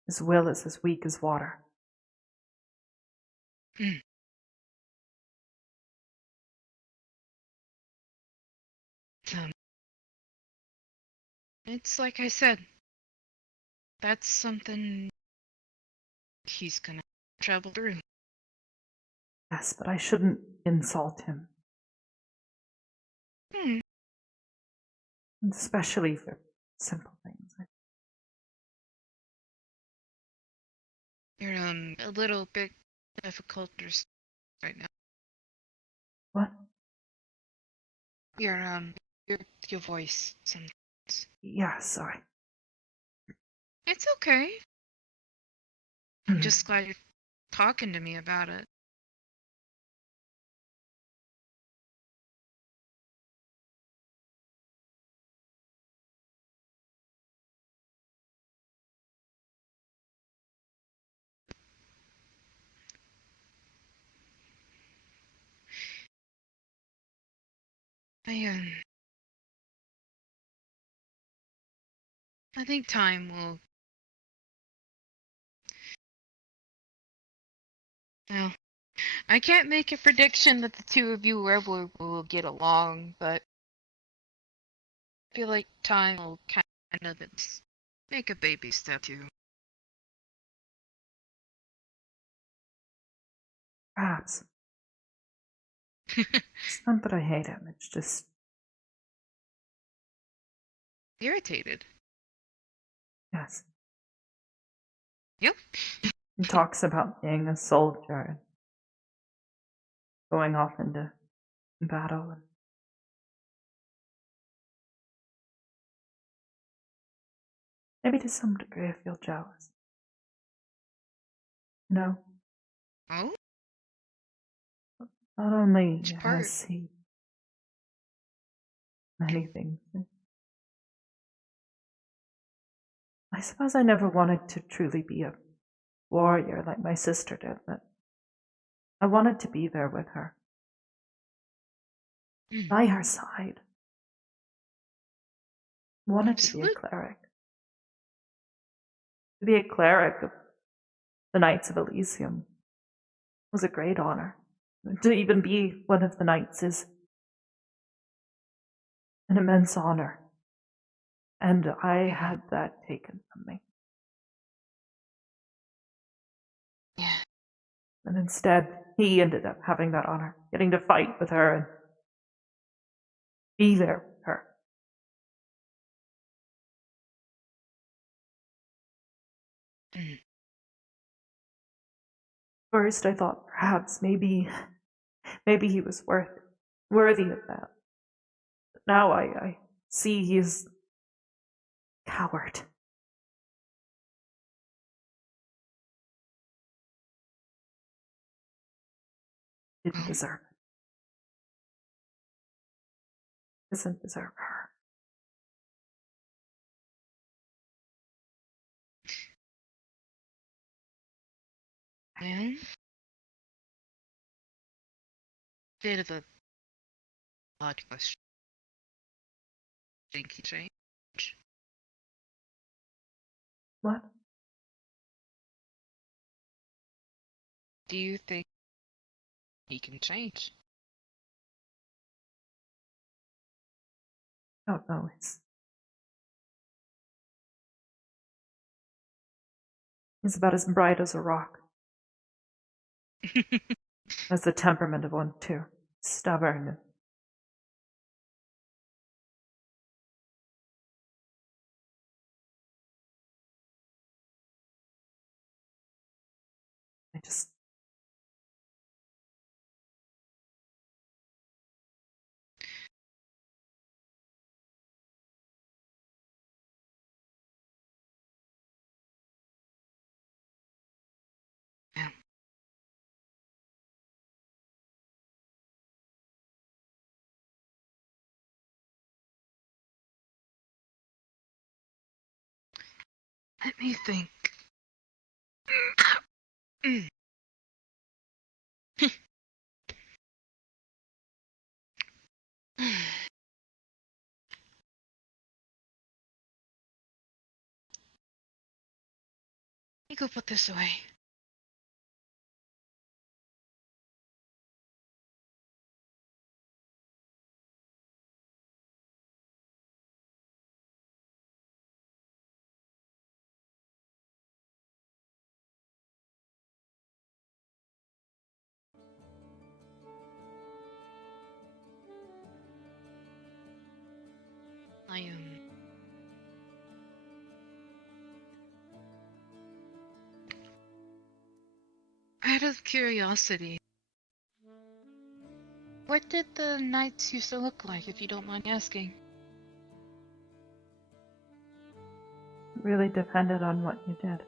his will is as weak as water. it's like I said, that's something he's gonna travel through. Yes, but I shouldn't insult him. Especially for simple things. You're a little bit difficult to understand right now. What? Your your voice sometimes. Yeah, sorry. It's okay. I'm just glad you're talking to me about it. I think time will. Well, I can't make a prediction that the two of you will get along, but I feel like time will kind of make a baby step too. Perhaps. It's not that I hate him, it's just Irritated. yes. Yep. He talks about being a soldier and going off into battle. And maybe to some degree I feel jealous. No. Oh? Not only Which part? has he many things. I suppose I never wanted to truly be a warrior like my sister did, but I wanted to be there with her. By her side. I wanted to be a cleric. To be a cleric of the Knights of Elysium was a great honor. To even be one of the knights is an immense honor, and I had that taken from me. Yeah. And instead, he ended up having that honor, getting to fight with her and be there with her. Mm. First, I thought perhaps maybe he was worthy of that. But now I see he is a coward. Didn't deserve it. Doesn't deserve her. Well, bit of a odd question. Think he changed? What? Do you think he can change? I don't know. He's about as bright as a rock. Has the temperament of one, too. Stubborn. I just. Yeah. Let me think. Let me go put this away. I out of curiosity, what did the nights used to look like, if you don't mind asking? Really depended on what you did.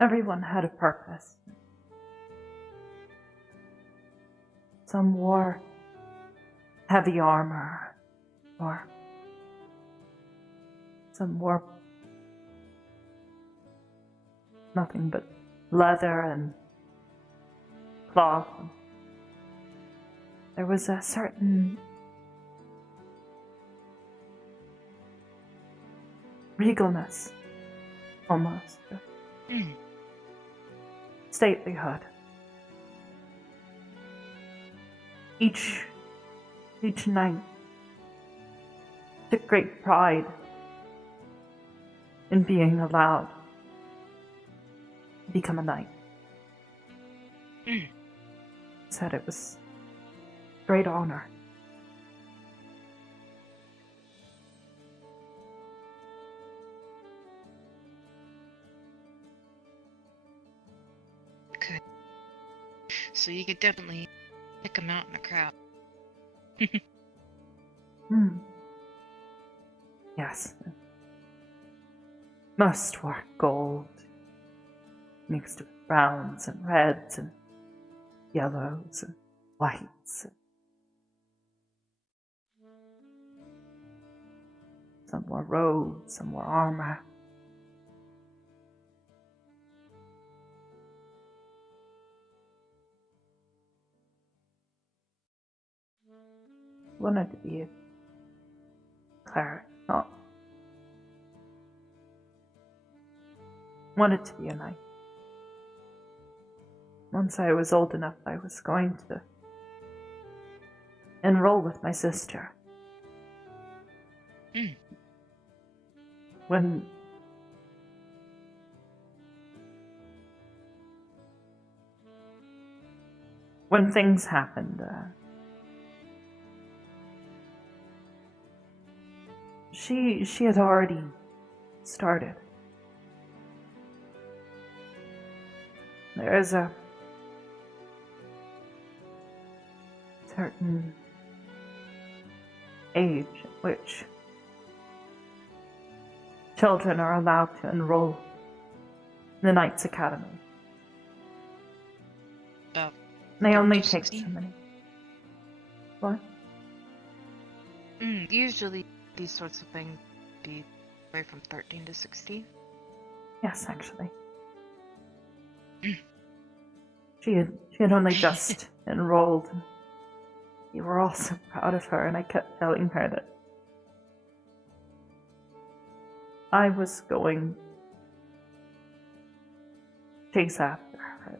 Everyone had a purpose. Some wore heavy armor, or some wore nothing but leather and cloth. There was a certain regalness, almost. Statelyhood. Each night took great pride in being allowed to become a knight. Said it was great honor. Good. So you could definitely pick him out in the crowd. Yes. Most wore gold, mixed with browns and reds and yellows and whites. Some wore robes, some wore armor. Wanted to be a cleric, not. Wanted to be a knight. Once I was old enough, I was going to enroll with my sister Mm. When things happened, she had already started. There is a certain age at which children are allowed to enroll in the Knights Academy. They only take so 16? many. What? Usually these sorts of things be away from 13 to 16. Yes, actually. She had only just enrolled. And we were all so proud of her, and I kept telling her that I was going to chase after her,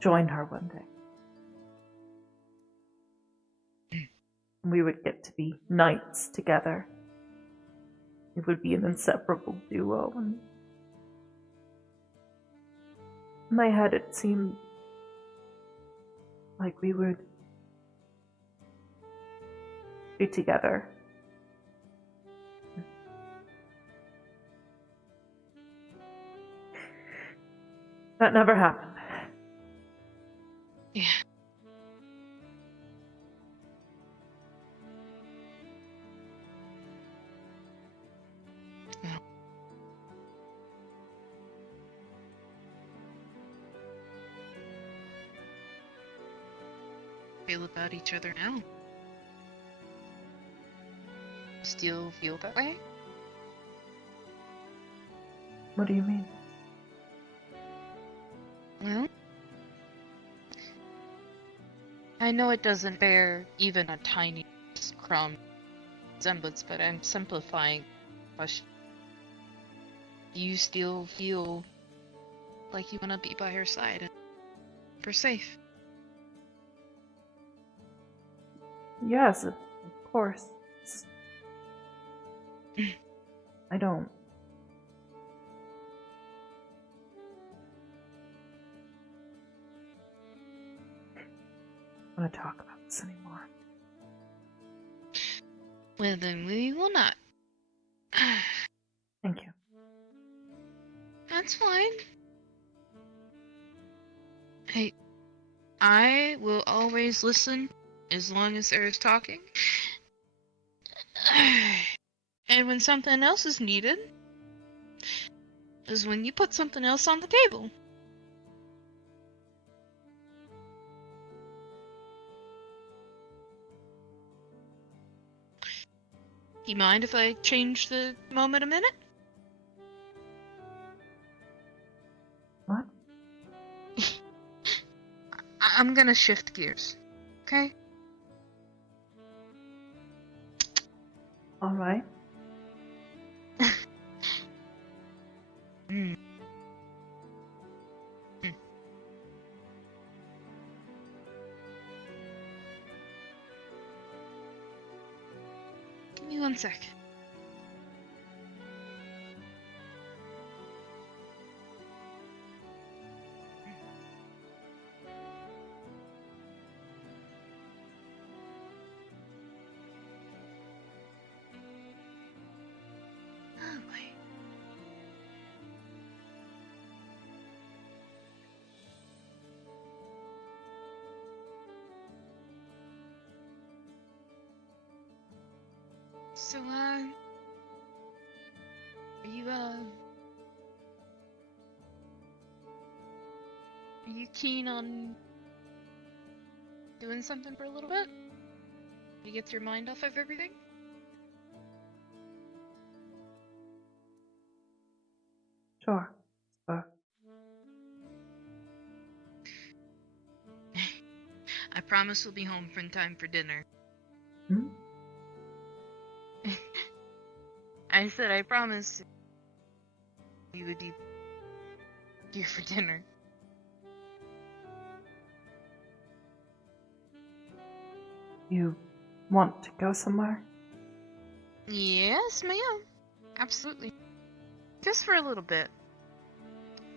join her one day. We would get to be knights together. It would be an inseparable duo. And in my head, it seemed like we would be together. That never happened. Yeah. Well. Feel about each other now? Still feel that way? What do you mean? Well, I know it doesn't bear even a tiny crumb resemblance, but I'm simplifying the question. Do you still feel like you want to be by her side and keep her safe? Yes, of course. I don't. want to talk about this anymore. Well, then we will not. Thank you. That's fine. Hey, I will always listen as long as there is talking. And when something else is needed, is when you put something else on the table. Do you mind if I change the moment a minute? What? I'm gonna shift gears, okay? All right. Mm. Give me 1 sec. Oh boy. So, are you keen on doing something for a little bit? To get your mind off of everything? Sure. I promise we'll be home in time for dinner. Hmm? I said I promise we would be here for dinner. You want to go somewhere? Yes, ma'am. Absolutely. Just for a little bit.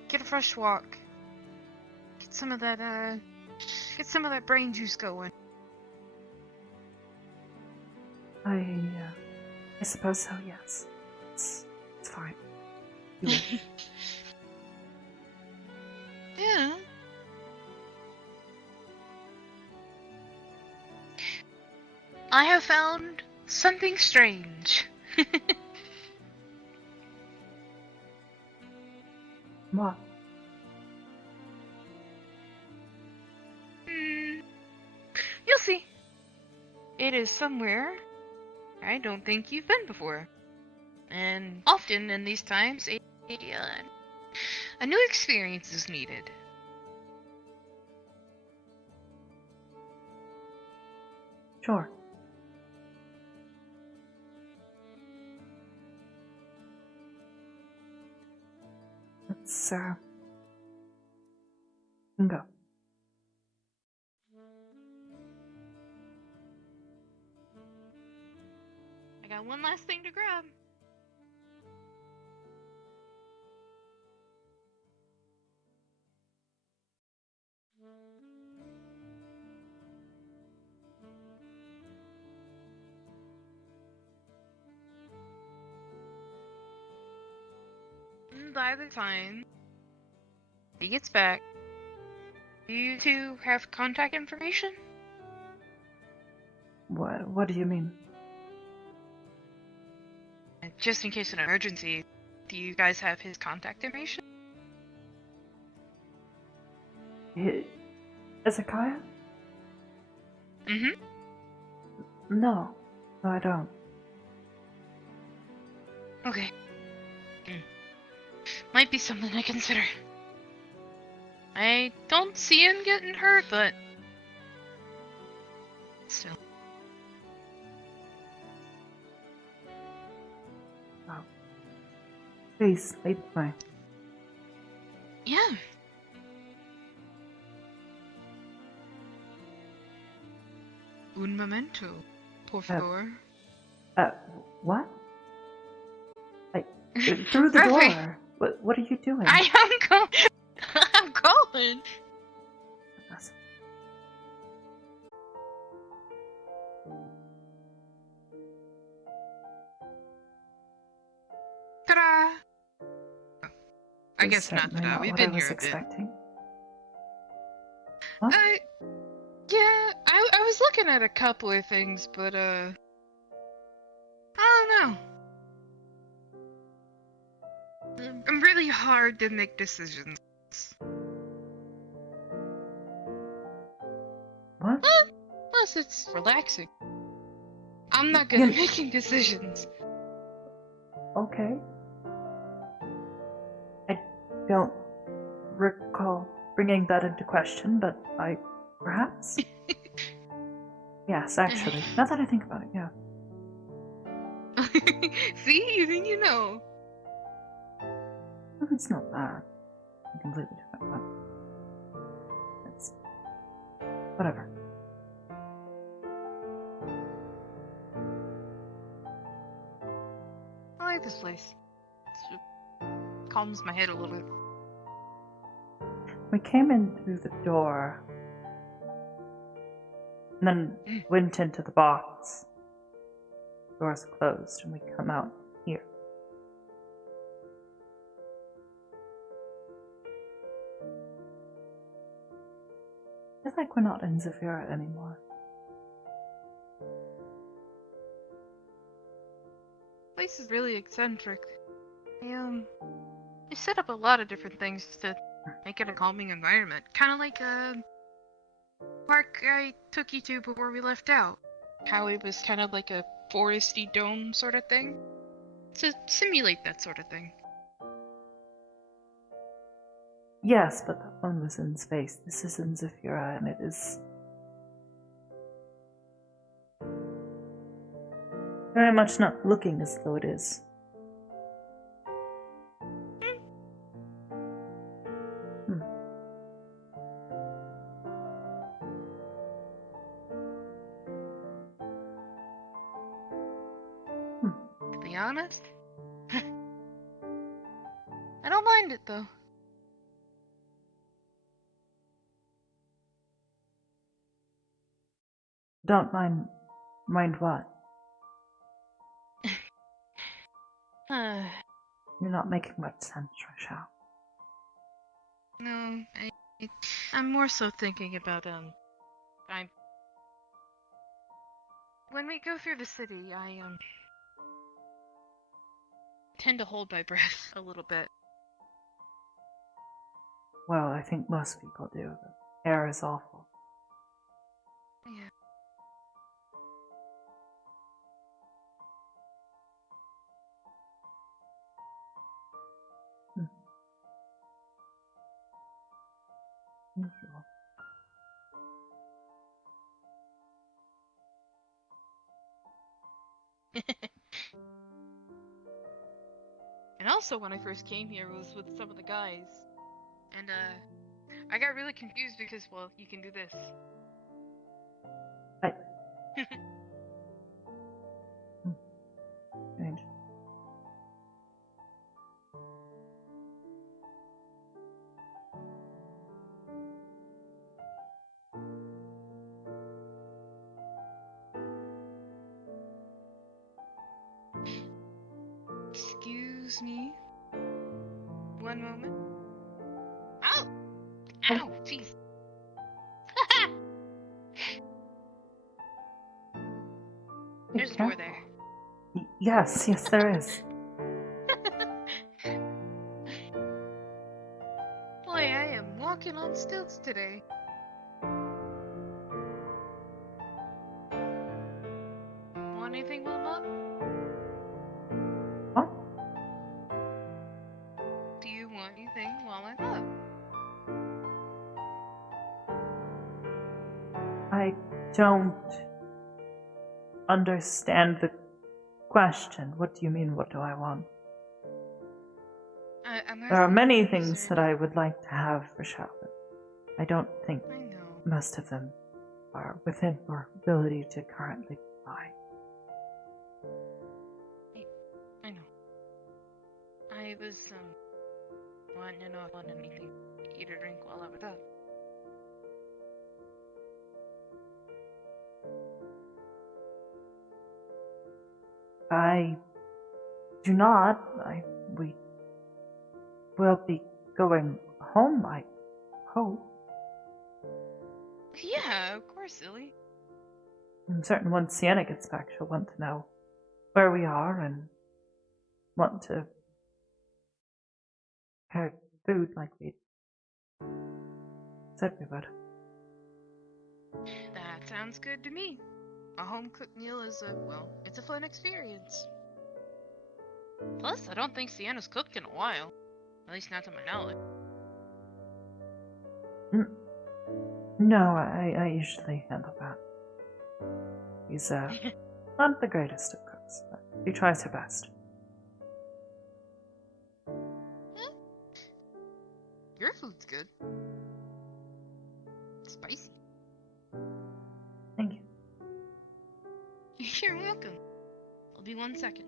Get a fresh walk. Get some of that brain juice going. I suppose so, yes. It's fine. You wish. Yeah. I have found something strange. What? You'll see. It is somewhere I don't think you've been before. And often in these times, a new experience is needed. Sure. Let's, go. I got one last thing to grab. And by the time he gets back, do you two have contact information? What do you mean? Just in case of an emergency, do you guys have his contact information? Hezekiah? Mm-hmm. No, I don't. Okay. Might be something to consider. I don't see him getting hurt, but still. Oh. Please, lead the way. Yeah. Un momento, por favor. What? Through the Perfect. door. What are you doing? I am going. I'm going. Ta-da! I guess not Certainly ta-da. We've what been I was here a bit. expecting. What? Yeah, I was looking at a couple of things, but I don't know. I'm really hard to make decisions. What? Plus, it's relaxing. I'm not good at making decisions. Okay. I don't recall bringing that into question, but perhaps? Yes, actually. Now that I think about it, yeah. See, even you know. It's not bad. Completely different, but it's whatever. I like this place. It calms my head a little bit. We came in through the door, and then went into the box. Doors closed, and we come out here. It's like we're not in Zafira anymore. Place is really eccentric. They set up a lot of different things to make it a calming environment. Kind of like a park I took you to before we left out. How it was kind of like a foresty dome sort of thing. To simulate that sort of thing. Yes, but that one was in space. This is in Zafira, and it is very much not looking as though it is. honest, I don't mind it though. Don't mind what? You're not making much sense, Rochelle. No, I'm more so thinking about when we go through the city, I tend to hold my breath a little bit. Well, I think most people do. The air is awful. Yeah. Usual. And also, when I first came here, was with some of the guys, and I got really confused because, well, you can do this. Strange. Excuse me. One moment. Ow! Ow! Jeez. There's a door there. Yes, there is. Boy, I am walking on stilts today. Want anything while I'm up? What? Do you want anything while I'm up? I don't understand the question. What do you mean, what do I want? There are many things that I would like to have for Charlotte. I don't think I know. most of them are within our ability to currently buy. I know. I was, wanting to know if I wanted anything to eat or drink while I was up. I do not. We will be going home, I hope. Yeah, of course, silly. I'm certain once Sienna gets back, she'll want to know where we are and want to have food like we said we would. That sounds good to me. A home-cooked meal is it's a fun experience. Plus, I don't think Sienna's cooked in a while. At least not to my knowledge. No, I usually handle that. He's not the greatest of cooks, but he tries her best. Your food's good. Spicy. Thank you. You're welcome. I'll be 1 second.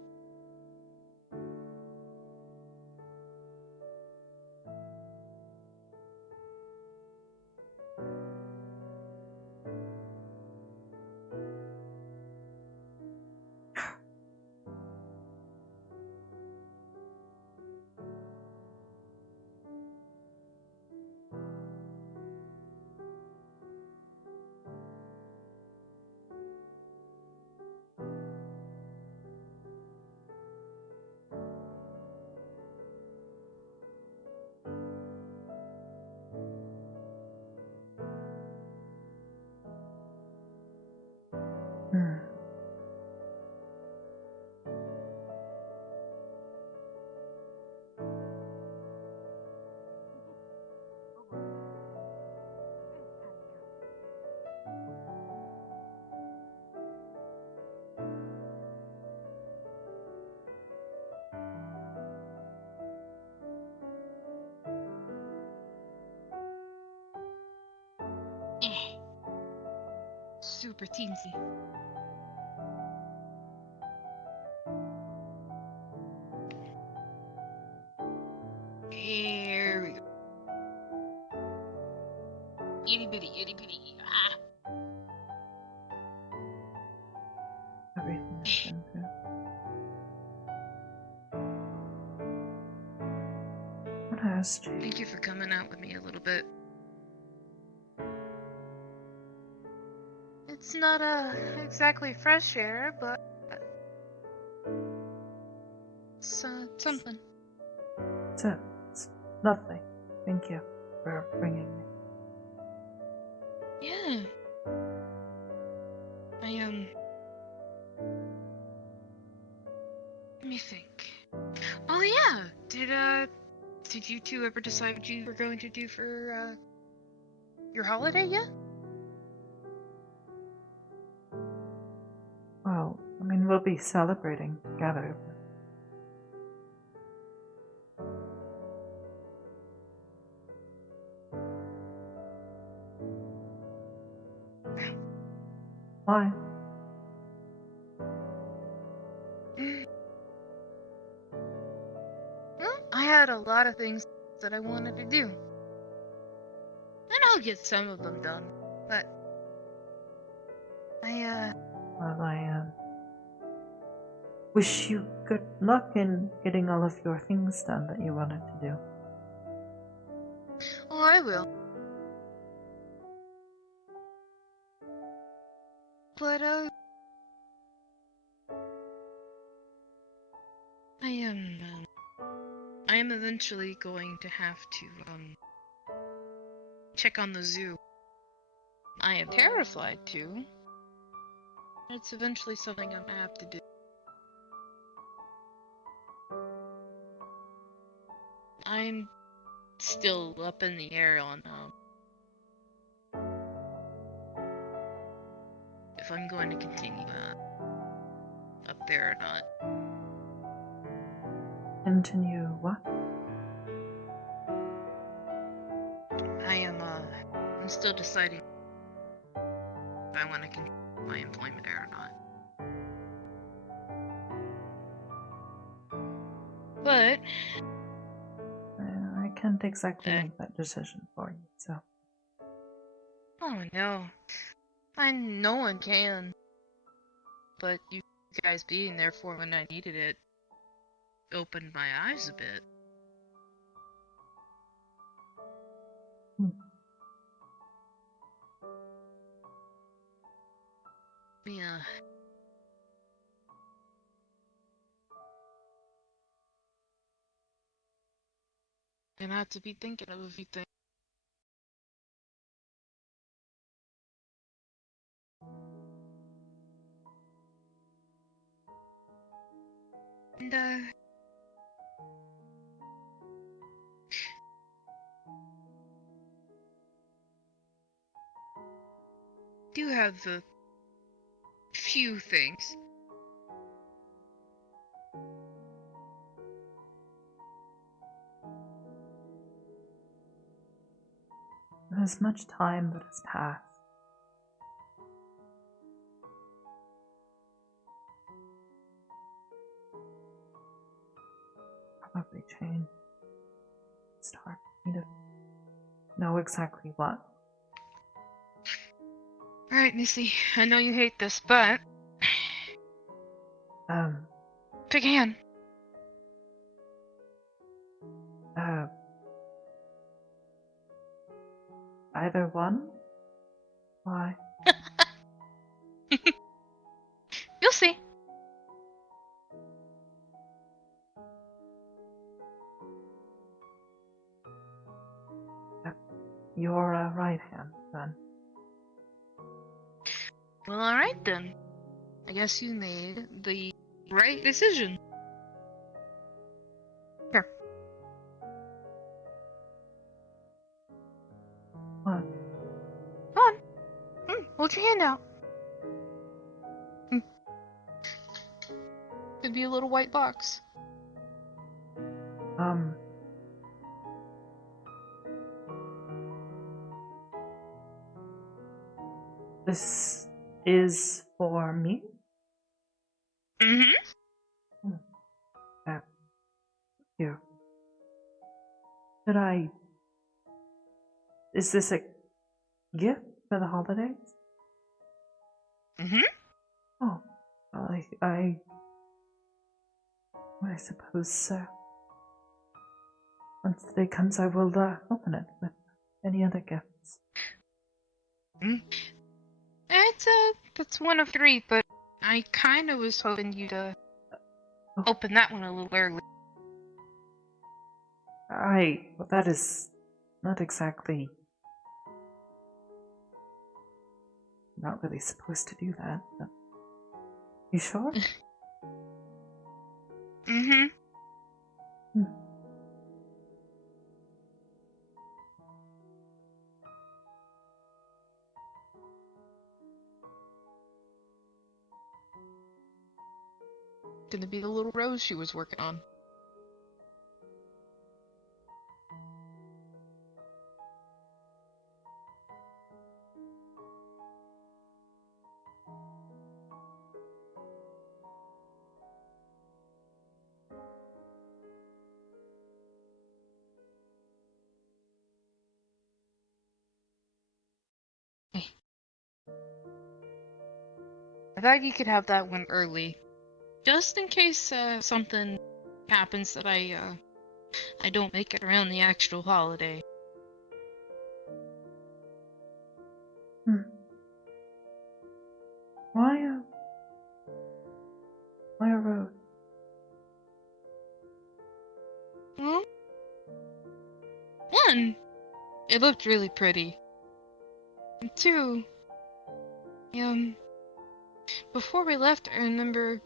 Super teensy. Itty bitty, itty bitty. Ah. Everything has been through. What has changed? Thank you for coming out with me a little bit. It's not exactly fresh air, but it's something. It's lovely. Thank you for bringing me. Yeah. Let me think. Oh yeah. Did you two ever decide what you were going to do for your holiday yet? Well, I mean, we'll be celebrating together. Why? Well, I had a lot of things that I wanted to do. And I'll get some of them done. But Well, I wish you good luck in getting all of your things done that you wanted to do. oh, I will. But I am eventually going to have to check on the zoo. I am terrified to. It's eventually something I'm gonna have to do. I'm still up in the air on if I'm going to continue up there or not. Continue what? I'm still deciding if I want to continue my employment there or not. But I can't exactly make that decision for you, so. oh no, no one can. But you guys being there for when I needed it opened my eyes a bit. Yeah. And I have to be thinking of a few things. And do have a few things. There's much time that has passed. Probably change. It's hard for me to know exactly what. Alright, Missy, I know you hate this, but pick a hand. Either one? Why? You'll see. Your right hand, then. Well, alright then. I guess you made the right decision. Here. What? Go on. Hold your hand out. Could be a little white box. This is for me? Mm-hmm. Here. Is this a gift for the holidays? Mm-hmm. Oh, well, I suppose so. Once the day comes, I will open it with any other gifts. That's one of three, but I kind of was hoping you to open that one a little early. Well, that is not exactly. Not really supposed to do that, but. You sure? Mm-hmm. Hmm. Gonna be the little rose she was working on. I thought you could have that one early, just in case something happens that I don't make it around the actual holiday. Hmm. Why a rose? Well, one, it looked really pretty. And two, before we left, I remember,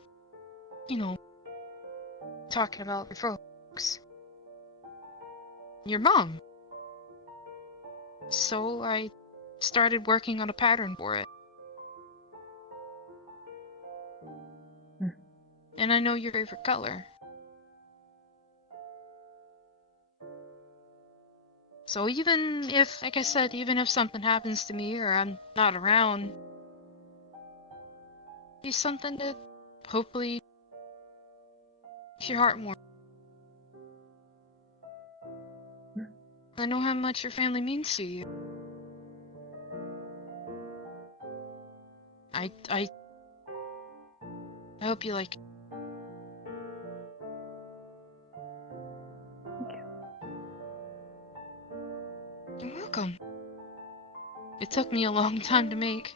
talking about your folks. Your mom. So I started working on a pattern for it. Hmm. And I know your favorite color. So even if, like I said, even if something happens to me or I'm not around, it's something that hopefully makes your heart warm. I know how much your family means to you. I hope you like it. Thank you. You're welcome. It took me a long time to make.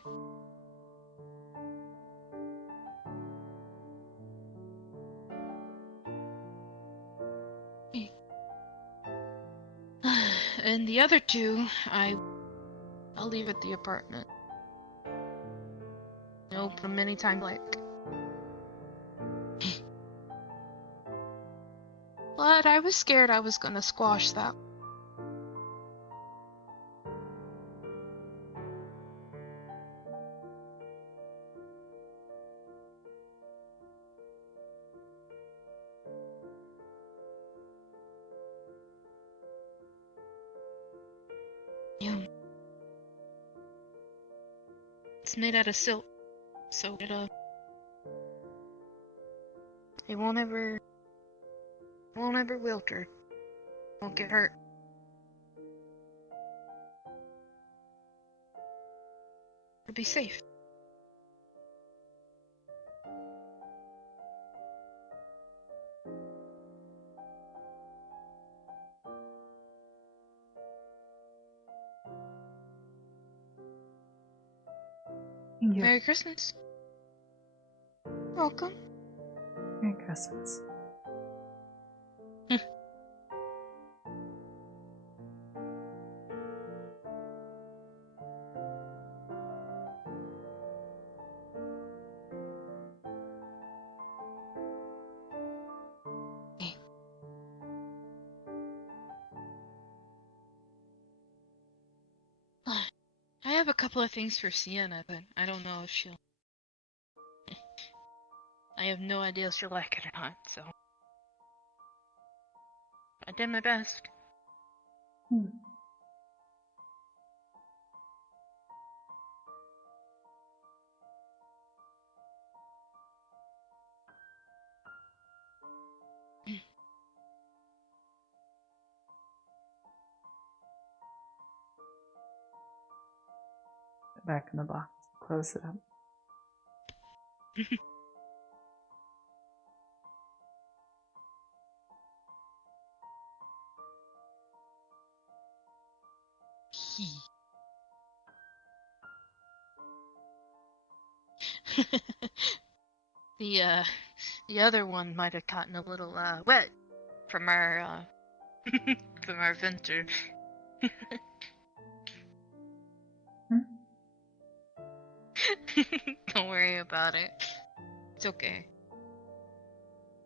And the other two, I'll leave at the apartment. Open them anytime like. But I was scared I was gonna squash that. Yeah. It's made out of silk, so it won't ever wilt or won't get hurt. It'll be safe. Thank you. Merry Christmas. Welcome. Merry Christmas. I have a couple of things for Sienna, but I don't know if she'll. I have no idea if she'll like it or not, so. I did my best. Hmm. back in the box, close it up. The other one might have gotten a little wet from our from our venture. Don't worry about it. It's okay.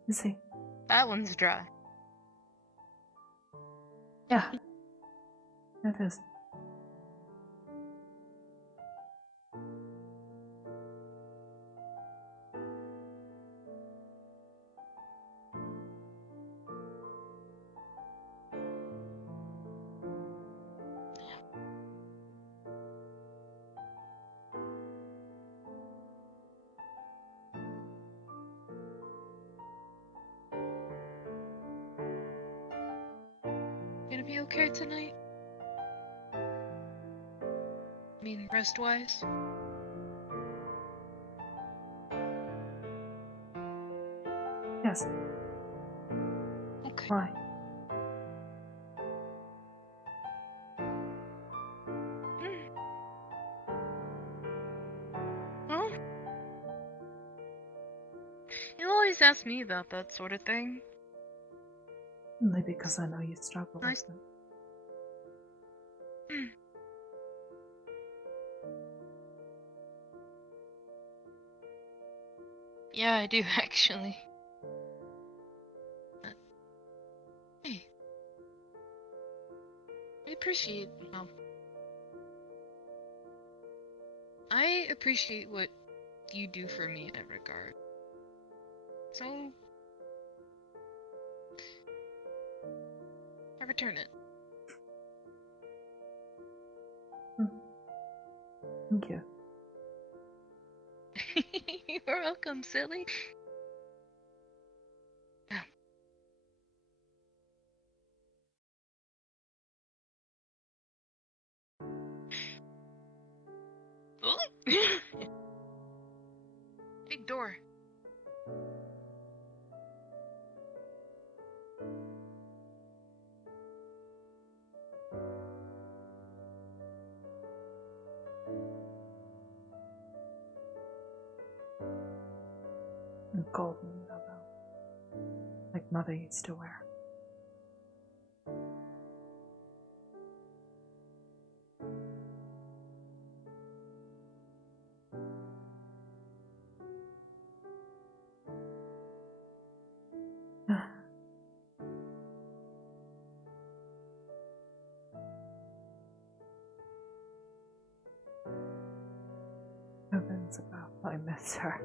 You see? That one's dry. Yeah. It is. Gonna be okay tonight? I mean, rest-wise? Yes. Okay. Why? Well, you always ask me about that sort of thing. Only because I know you struggle Nice. with it. Yeah, I do actually. Hey, I appreciate. Well, I appreciate what you do for me in that regard. So, I return it. Thank you. You're welcome, silly. Oh. Big door. And golden yellow. Like Mother used to wear. Heavens about I miss her.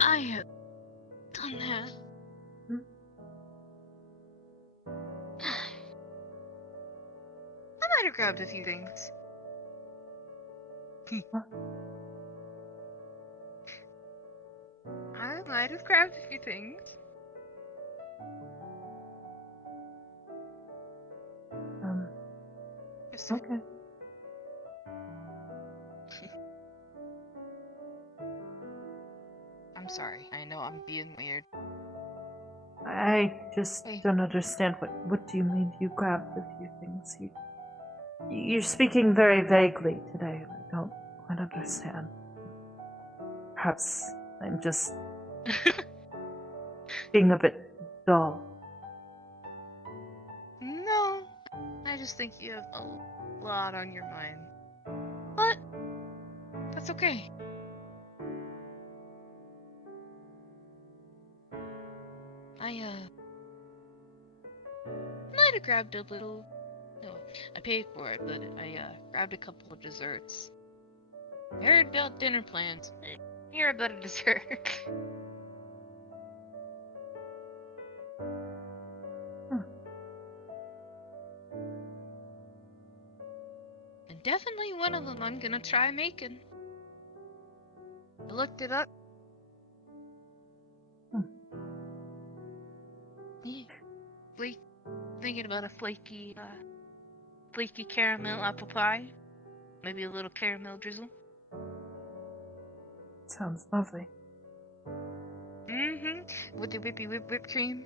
I have done that. I might have grabbed a few things. Huh? I might have grabbed a few things. Just Okay. I'm sorry. I know I'm being weird. I just Hey. don't understand what do you mean you grabbed a few things? You're speaking very vaguely today. I don't quite understand. Perhaps I'm just being a bit dull. No, I just think you have a lot on your mind. But that's okay. I might have grabbed a little. No, I paid for it, but I grabbed a couple of desserts. I heard about dinner plans. Hear about a dessert. definitely one of them I'm gonna try making. I looked it up. Yeah. Thinking about a flaky caramel apple pie. Maybe a little caramel drizzle. Sounds lovely. Mm-hmm. With the whipped cream.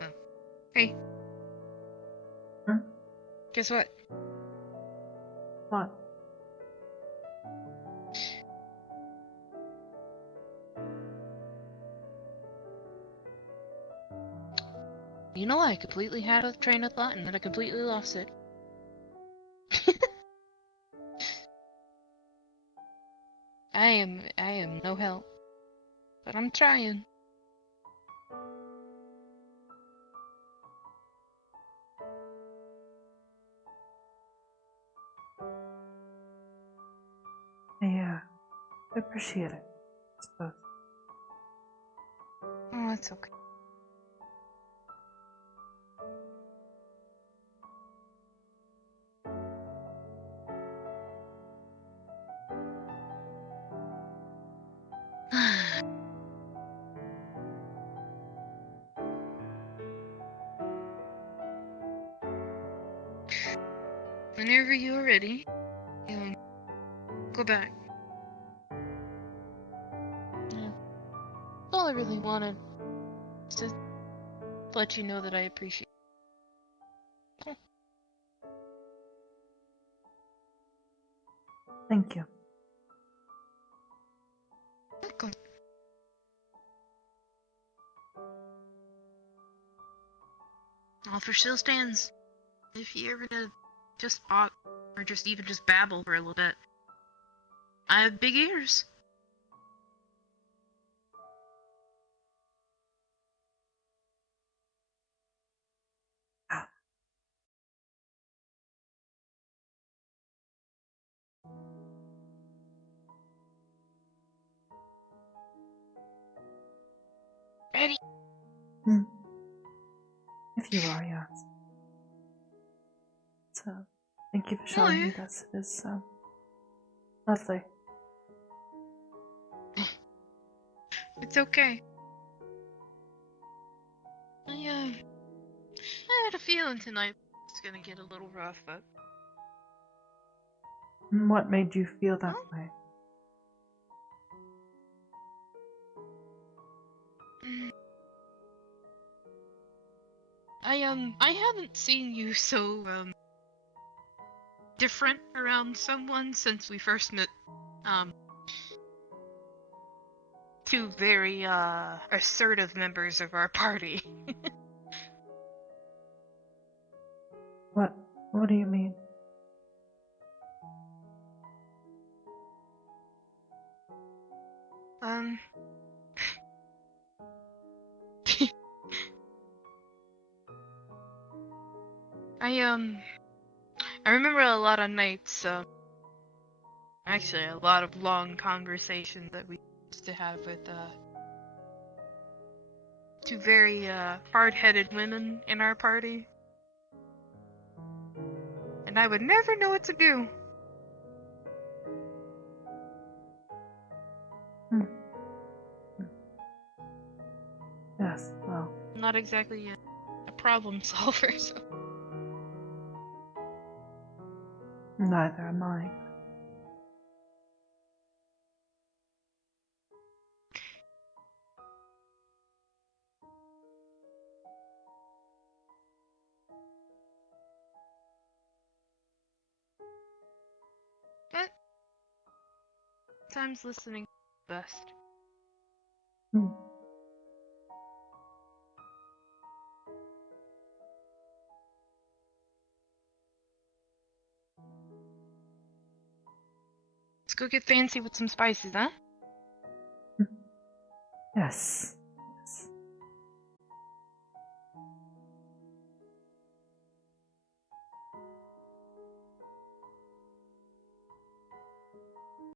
Oh. Hey. Hmm? Guess what? What? You know, I completely had a train of thought and then I completely lost it. I am no help. But I'm trying. I appreciate it, I suppose. Oh, it's okay. Whenever you're ready, go back. Yeah. All I really wanted was to let you know that I appreciate it. Thank you. Welcome. Offer still stands. If you ever to just talk, or just even just babble for a little bit. I have big ears. Ah. Ready? If you are, yes. So, thank you for showing me this. It is lovely. It's okay. I had a feeling tonight was gonna get a little rough, but What made you feel that way? I haven't seen you so different around someone since we first met. Two very assertive members of our party. What do you mean? I remember a lot of nights, actually a lot of long conversations that we used to have with two very hard-headed women in our party. And I would never know what to do. Yes, well. I'm not exactly a problem solver, so. Neither am I. But sometimes listening is best. Let's go get fancy with some spices, huh? Yes.